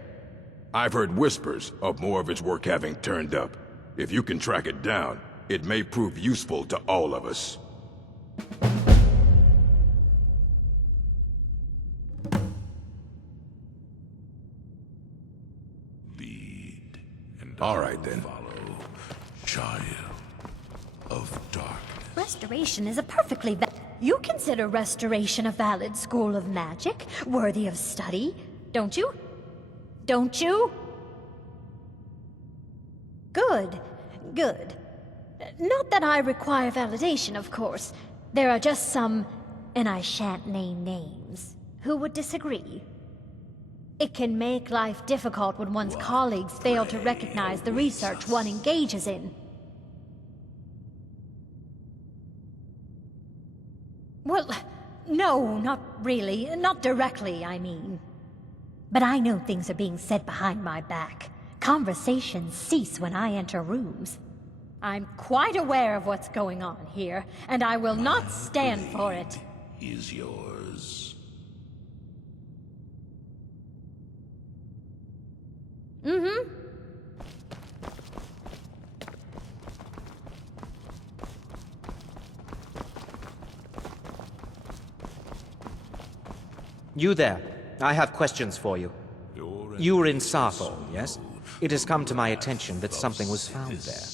I've heard whispers of more of his work having turned up. If you can track it down, it may prove useful to all of us. Lead and all right then. Follow, child of darkness. Restoration is a perfectly You consider restoration a valid school of magic, worthy of study, don't you? Don't you? Good, good. Not that I require validation, of course. There are just some, and I shan't name names, who would disagree. It can make life difficult when one's colleagues fail to recognize the research one engages in. Well, No, not really. Not directly, I mean. But I know things are being said behind my back. Conversations cease when I enter rooms. I'm quite aware of what's going on here, and I will not stand for it. Is yours. Mm-hmm. You there. I have questions for you. You were in Sarthal, yes? It has come to my attention that something was found there.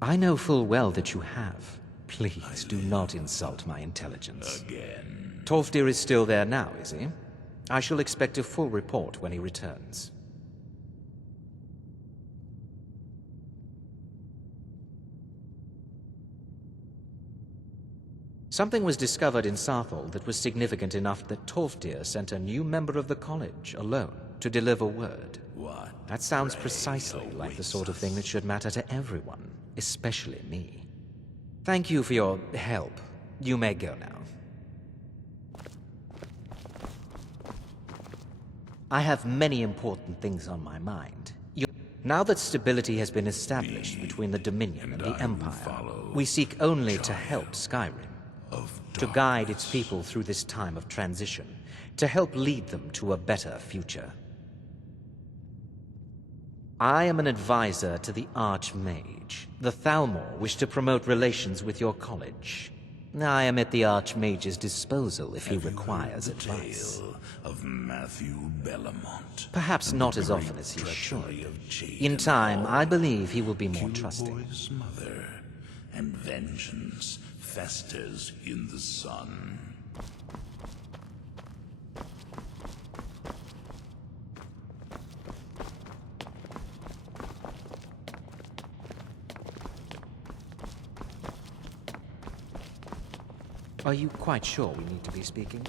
I know full well that you have. Please do not insult my intelligence. Again. Tolfdir is still there now, is he? I shall expect a full report when he returns. Something was discovered in Sarthal that was significant enough that Tolfdir sent a new member of the college alone to deliver word. What? That sounds precisely like the sort of thing that should matter to everyone, especially me. Thank you for your help. You may go now. I have many important things on my mind. Now that stability has been established between the Dominion and the Empire, we seek only to help Skyrim. To guide its people through this time of transition, to help lead them to a better future. I am an advisor to the Archmage. The Thalmor wish to promote relations with your college. I am at the Archmage's disposal if he requires advice. Of Matthew Bellamont. Perhaps not as often as he should. In time, I believe he will be more trusting. Mother, and vengeance festers in the sun. Are you quite sure we need to be speaking?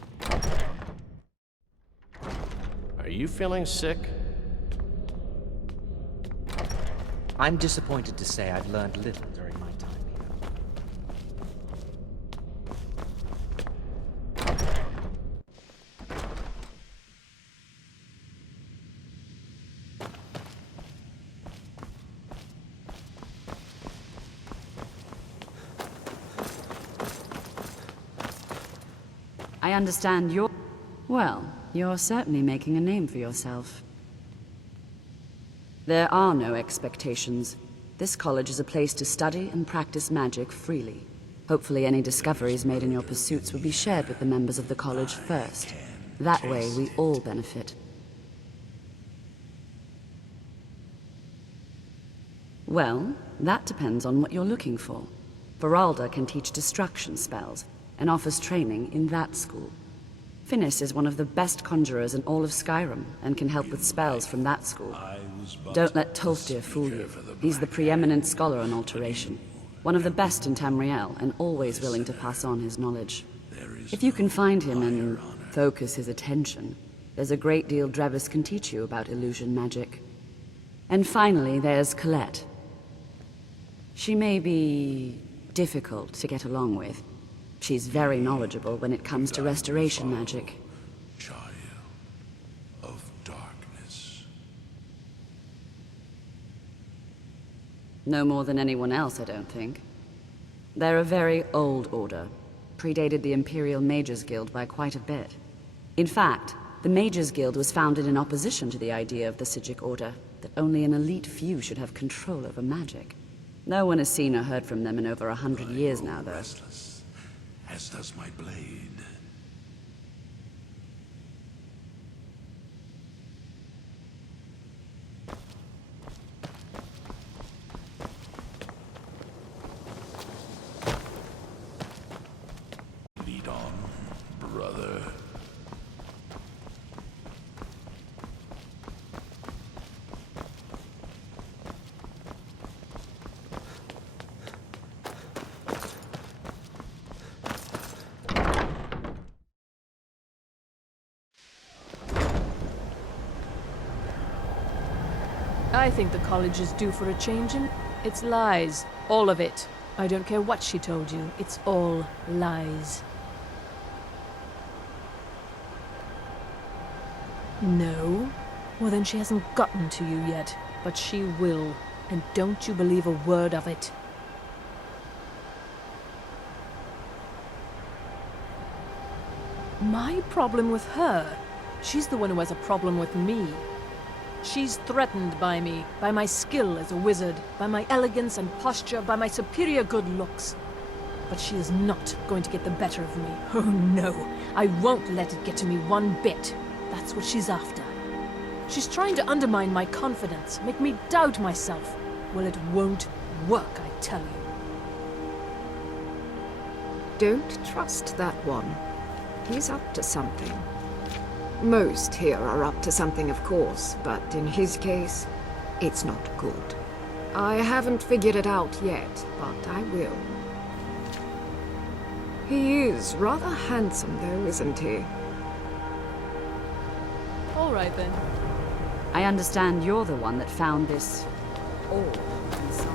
Are you feeling sick? I'm disappointed to say I've learned little during my time I understand you're... Well, you're certainly making a name for yourself. There are no expectations. This college is a place to study and practice magic freely. Hopefully any discoveries made in your pursuits will be shared with the members of the college first. That way, we all benefit. Well, that depends on what you're looking for. Veralda can teach destruction spells, and offers training in that school. Finis is one of the best conjurers in all of Skyrim, and can help with spells from that school. Don't let Tolfdir fool you. He's the preeminent scholar on alteration. One of the best in Tamriel, and always willing to pass on his knowledge. If you can find him and focus his attention, there's a great deal Drevis can teach you about illusion magic. And finally, there's Colette. She may be difficult to get along with. She's very knowledgeable when it comes to restoration magic. Child of darkness. No more than anyone else, I don't think. They're a very old order. Predated the Imperial Mages Guild by quite a bit. In fact, the Mages Guild was founded in opposition to the idea of the Psijic Order, that only an elite few should have control over magic. No one has seen or heard from them in over 100 years now, though. Restless, as does my blade. Lead on, brother. I think the college is due for a change in, it's lies. All of it. I don't care what she told you. It's all lies. No? Well, then she hasn't gotten to you yet. But she will. And don't you believe a word of it. My problem with her? She's the one who has a problem with me. She's threatened by me, by my skill as a wizard, by my elegance and posture, by my superior good looks. But she is not going to get the better of me. Oh no, I won't let it get to me one bit. That's what she's after. She's trying to undermine my confidence, make me doubt myself. Well, it won't work, I tell you. Don't trust that one. He's up to something. Most here are up to something, of course, but in his case, it's not good. I haven't figured it out yet, but I will. He is rather handsome, though, isn't he? All right, then. I understand you're the one that found this orb inside.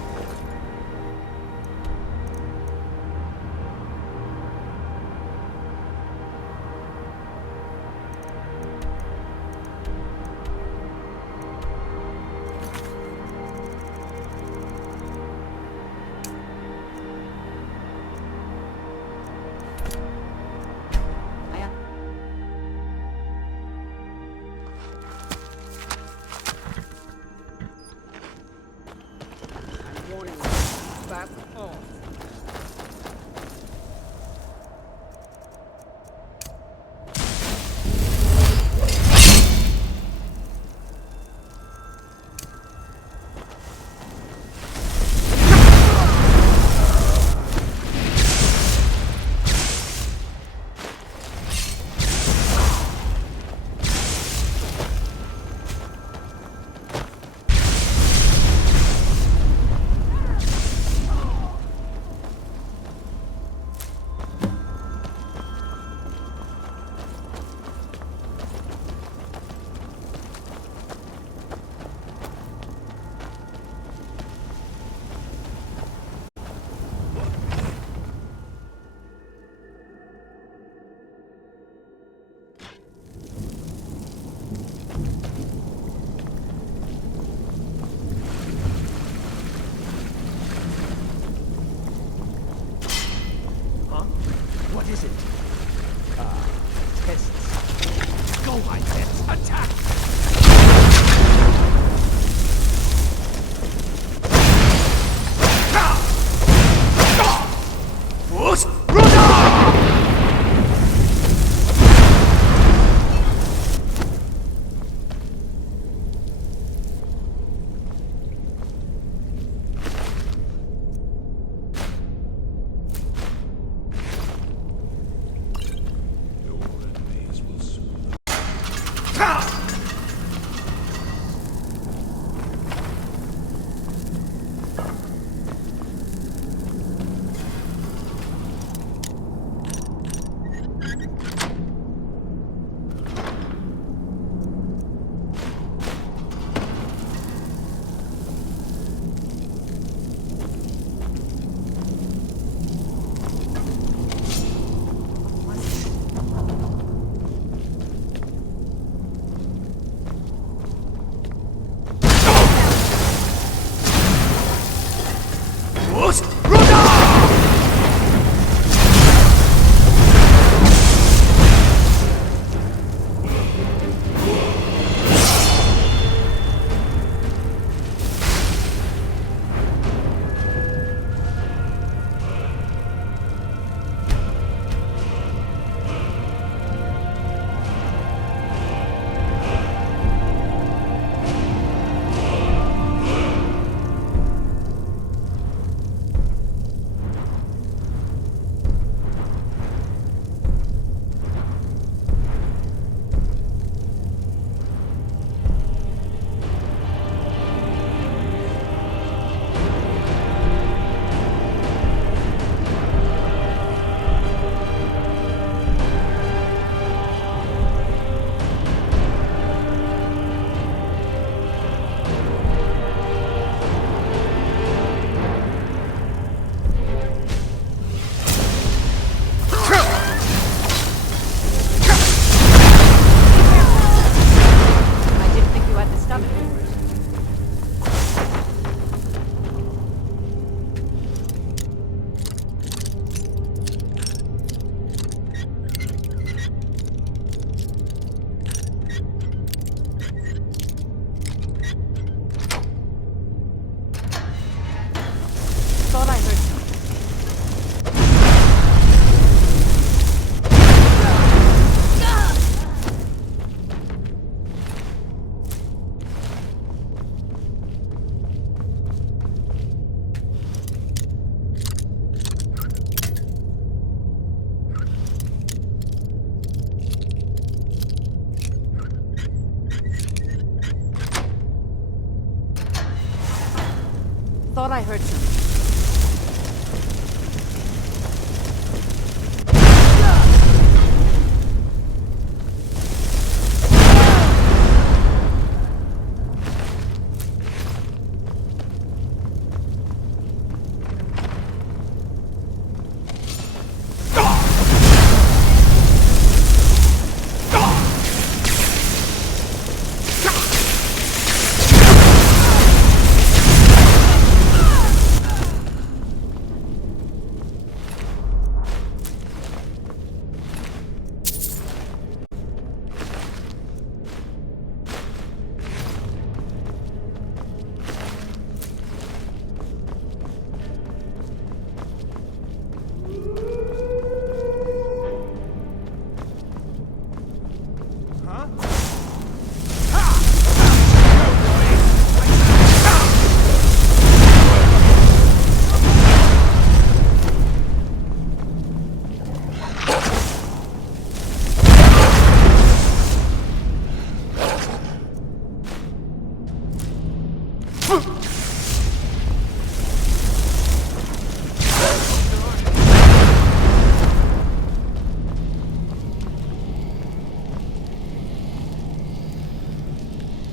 What is it? Tests. Go, my pets! Attack! thought I heard some.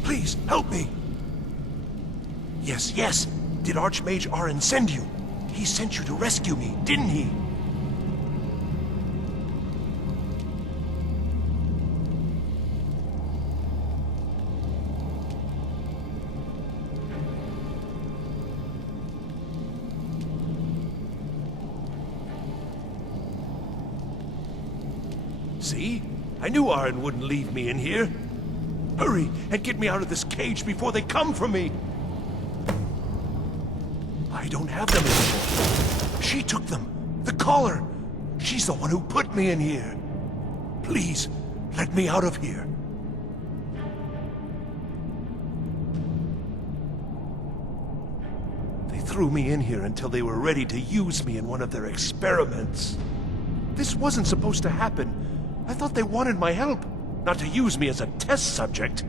Please, help me! Yes. Did Archmage Arin send you? He sent you to rescue me, didn't he? See? I knew Arin wouldn't leave me in here. Hurry and get me out of this cage before they come for me! I don't have them anymore. She took them. The collar. She's the one who put me in here. Please, let me out of here. They threw me in here until they were ready to use me in one of their experiments. This wasn't supposed to happen. I thought they wanted my help, not to use me as a test subject.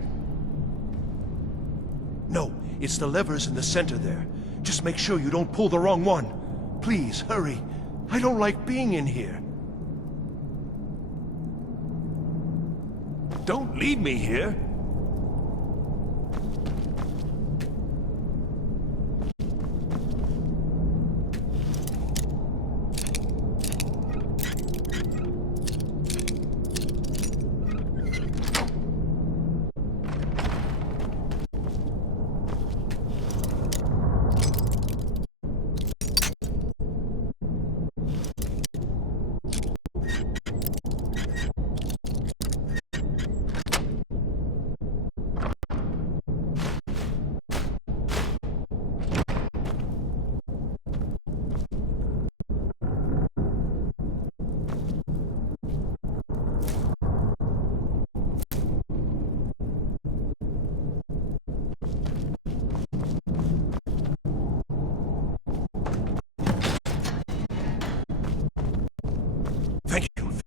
No, it's the levers in the center there. Just make sure you don't pull the wrong one. Please, hurry. I don't like being in here. Don't leave me here.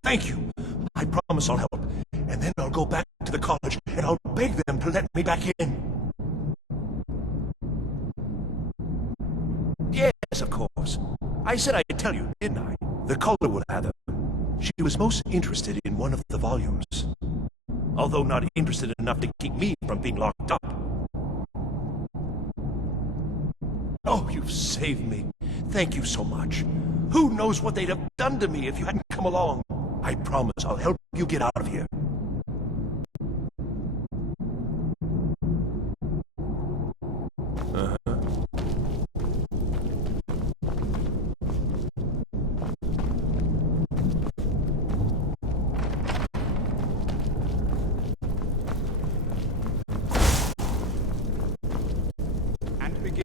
Thank you. I promise I'll help. And then I'll go back to the college and I'll beg them to let me back in. Yes, of course. I said I'd tell you, didn't I? The color would have them. She was most interested in one of the volumes. Although not interested enough to keep me from being locked up. Oh, you've saved me. Thank you so much. Who knows what they'd have done to me if you hadn't come along. I promise I'll help you get out of here. And begin.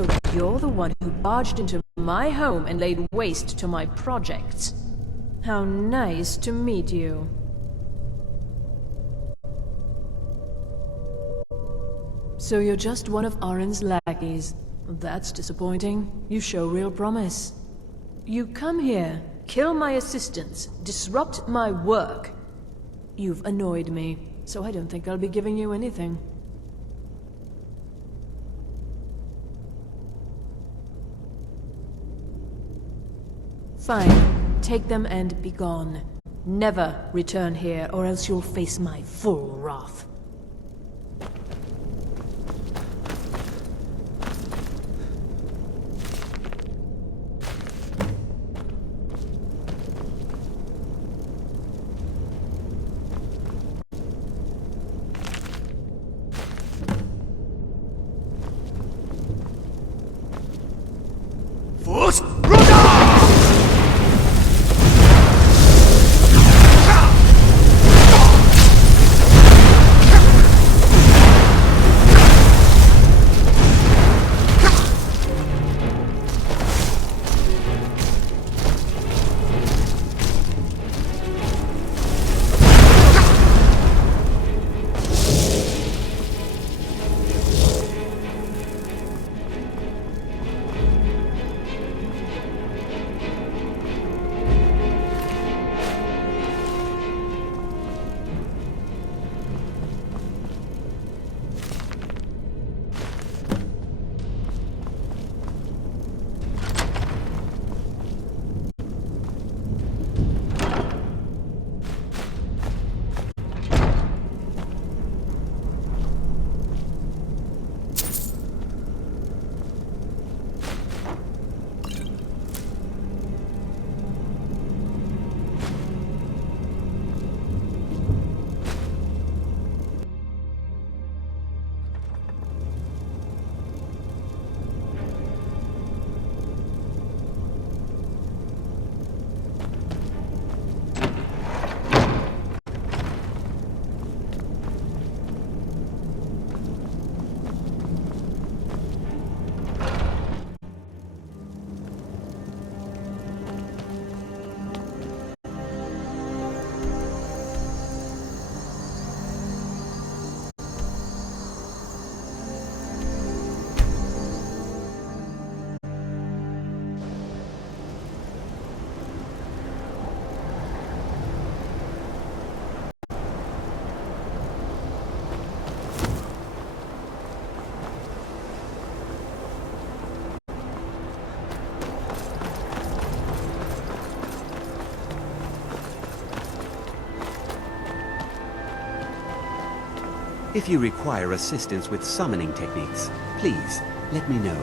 So you're the one who barged into my home and laid waste to my projects. How nice to meet you. So you're just one of Arin's lackeys. That's disappointing. You show real promise. You come here, kill my assistants, disrupt my work. You've annoyed me, so I don't think I'll be giving you anything. Fine. Take them and be gone. Never return here, or else you'll face my full wrath. If you require assistance with summoning techniques, please let me know.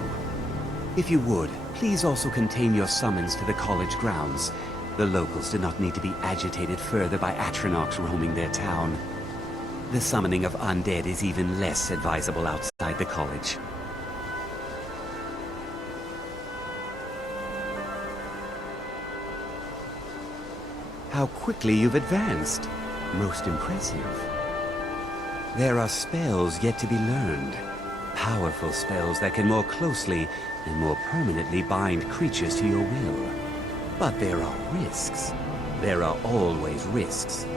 If you would, please also contain your summons to the college grounds. The locals do not need to be agitated further by Atronachs roaming their town. The summoning of undead is even less advisable outside the college. How quickly you've advanced. Most impressive. There are spells yet to be learned. Powerful spells that can more closely and more permanently bind creatures to your will. But there are risks. There are always risks.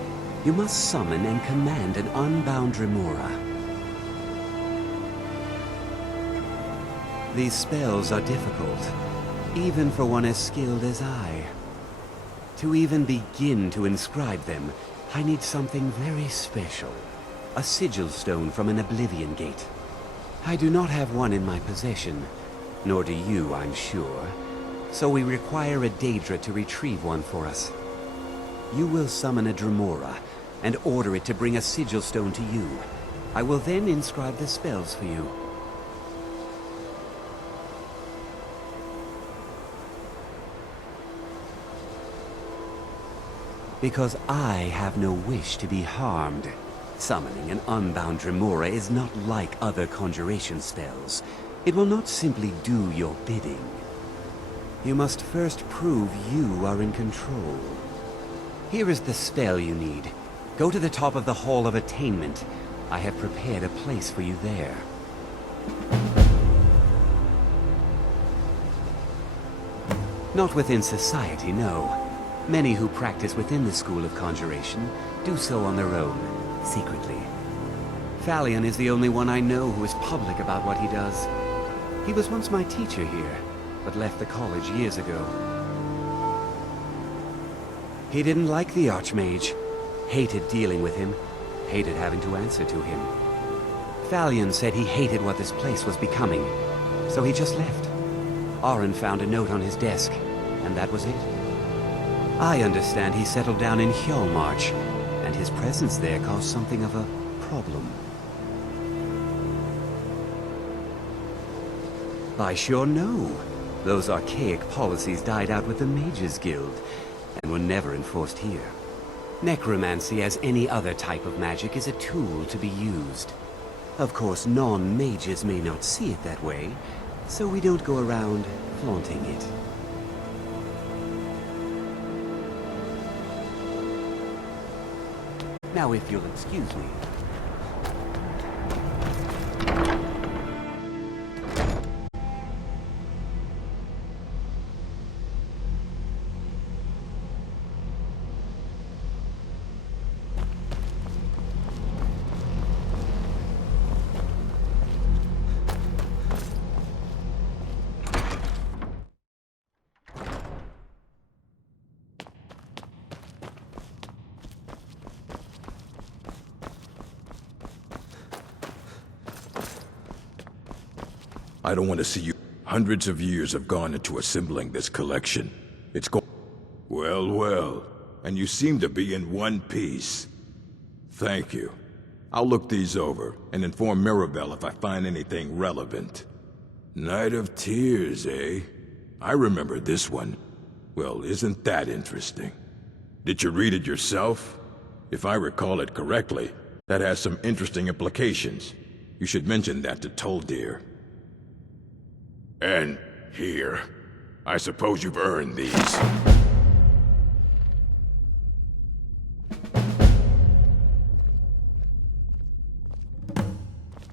You must summon and command an unbound remora. These spells are difficult, even for one as skilled as I. To even begin to inscribe them, I need something very special. A sigil stone from an Oblivion Gate. I do not have one in my possession, nor do you, I'm sure. So we require a Daedra to retrieve one for us. You will summon a Dremora, and order it to bring a sigil stone to you. I will then inscribe the spells for you. Because I have no wish to be harmed. Summoning an unbound Dremora is not like other conjuration spells. It will not simply do your bidding. You must first prove you are in control. Here is the spell you need. Go to the top of the Hall of Attainment. I have prepared a place for you there. Not within society, no. Many who practice within the School of Conjuration do so on their own, secretly. Thalion is the only one I know who is public about what he does. He was once my teacher here, but left the college years ago. He didn't like the Archmage, hated dealing with him, hated having to answer to him. Thalion said he hated what this place was becoming, so he just left. Oren found a note on his desk, and that was it. I understand he settled down in Hjalmarch, and his presence there caused something of a problem. I sure know. Those archaic policies died out with the Mages Guild, and were never enforced here. Necromancy, as any other type of magic, is a tool to be used. Of course, non-mages may not see it that way, so we don't go around flaunting it. Now, if you'll excuse me. I don't want to see you. Hundreds of years have gone into assembling this collection. It's Well, well. And you seem to be in one piece. Thank you. I'll look these over and inform Mirabelle if I find anything relevant. Night of Tears, eh? I remember this one. Well, isn't that interesting? Did you read it yourself? If I recall it correctly, that has some interesting implications. You should mention that to Toldir. And here. I suppose you've earned these.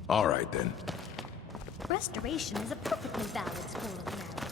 All right, then. Restoration is a perfectly valid school of magic.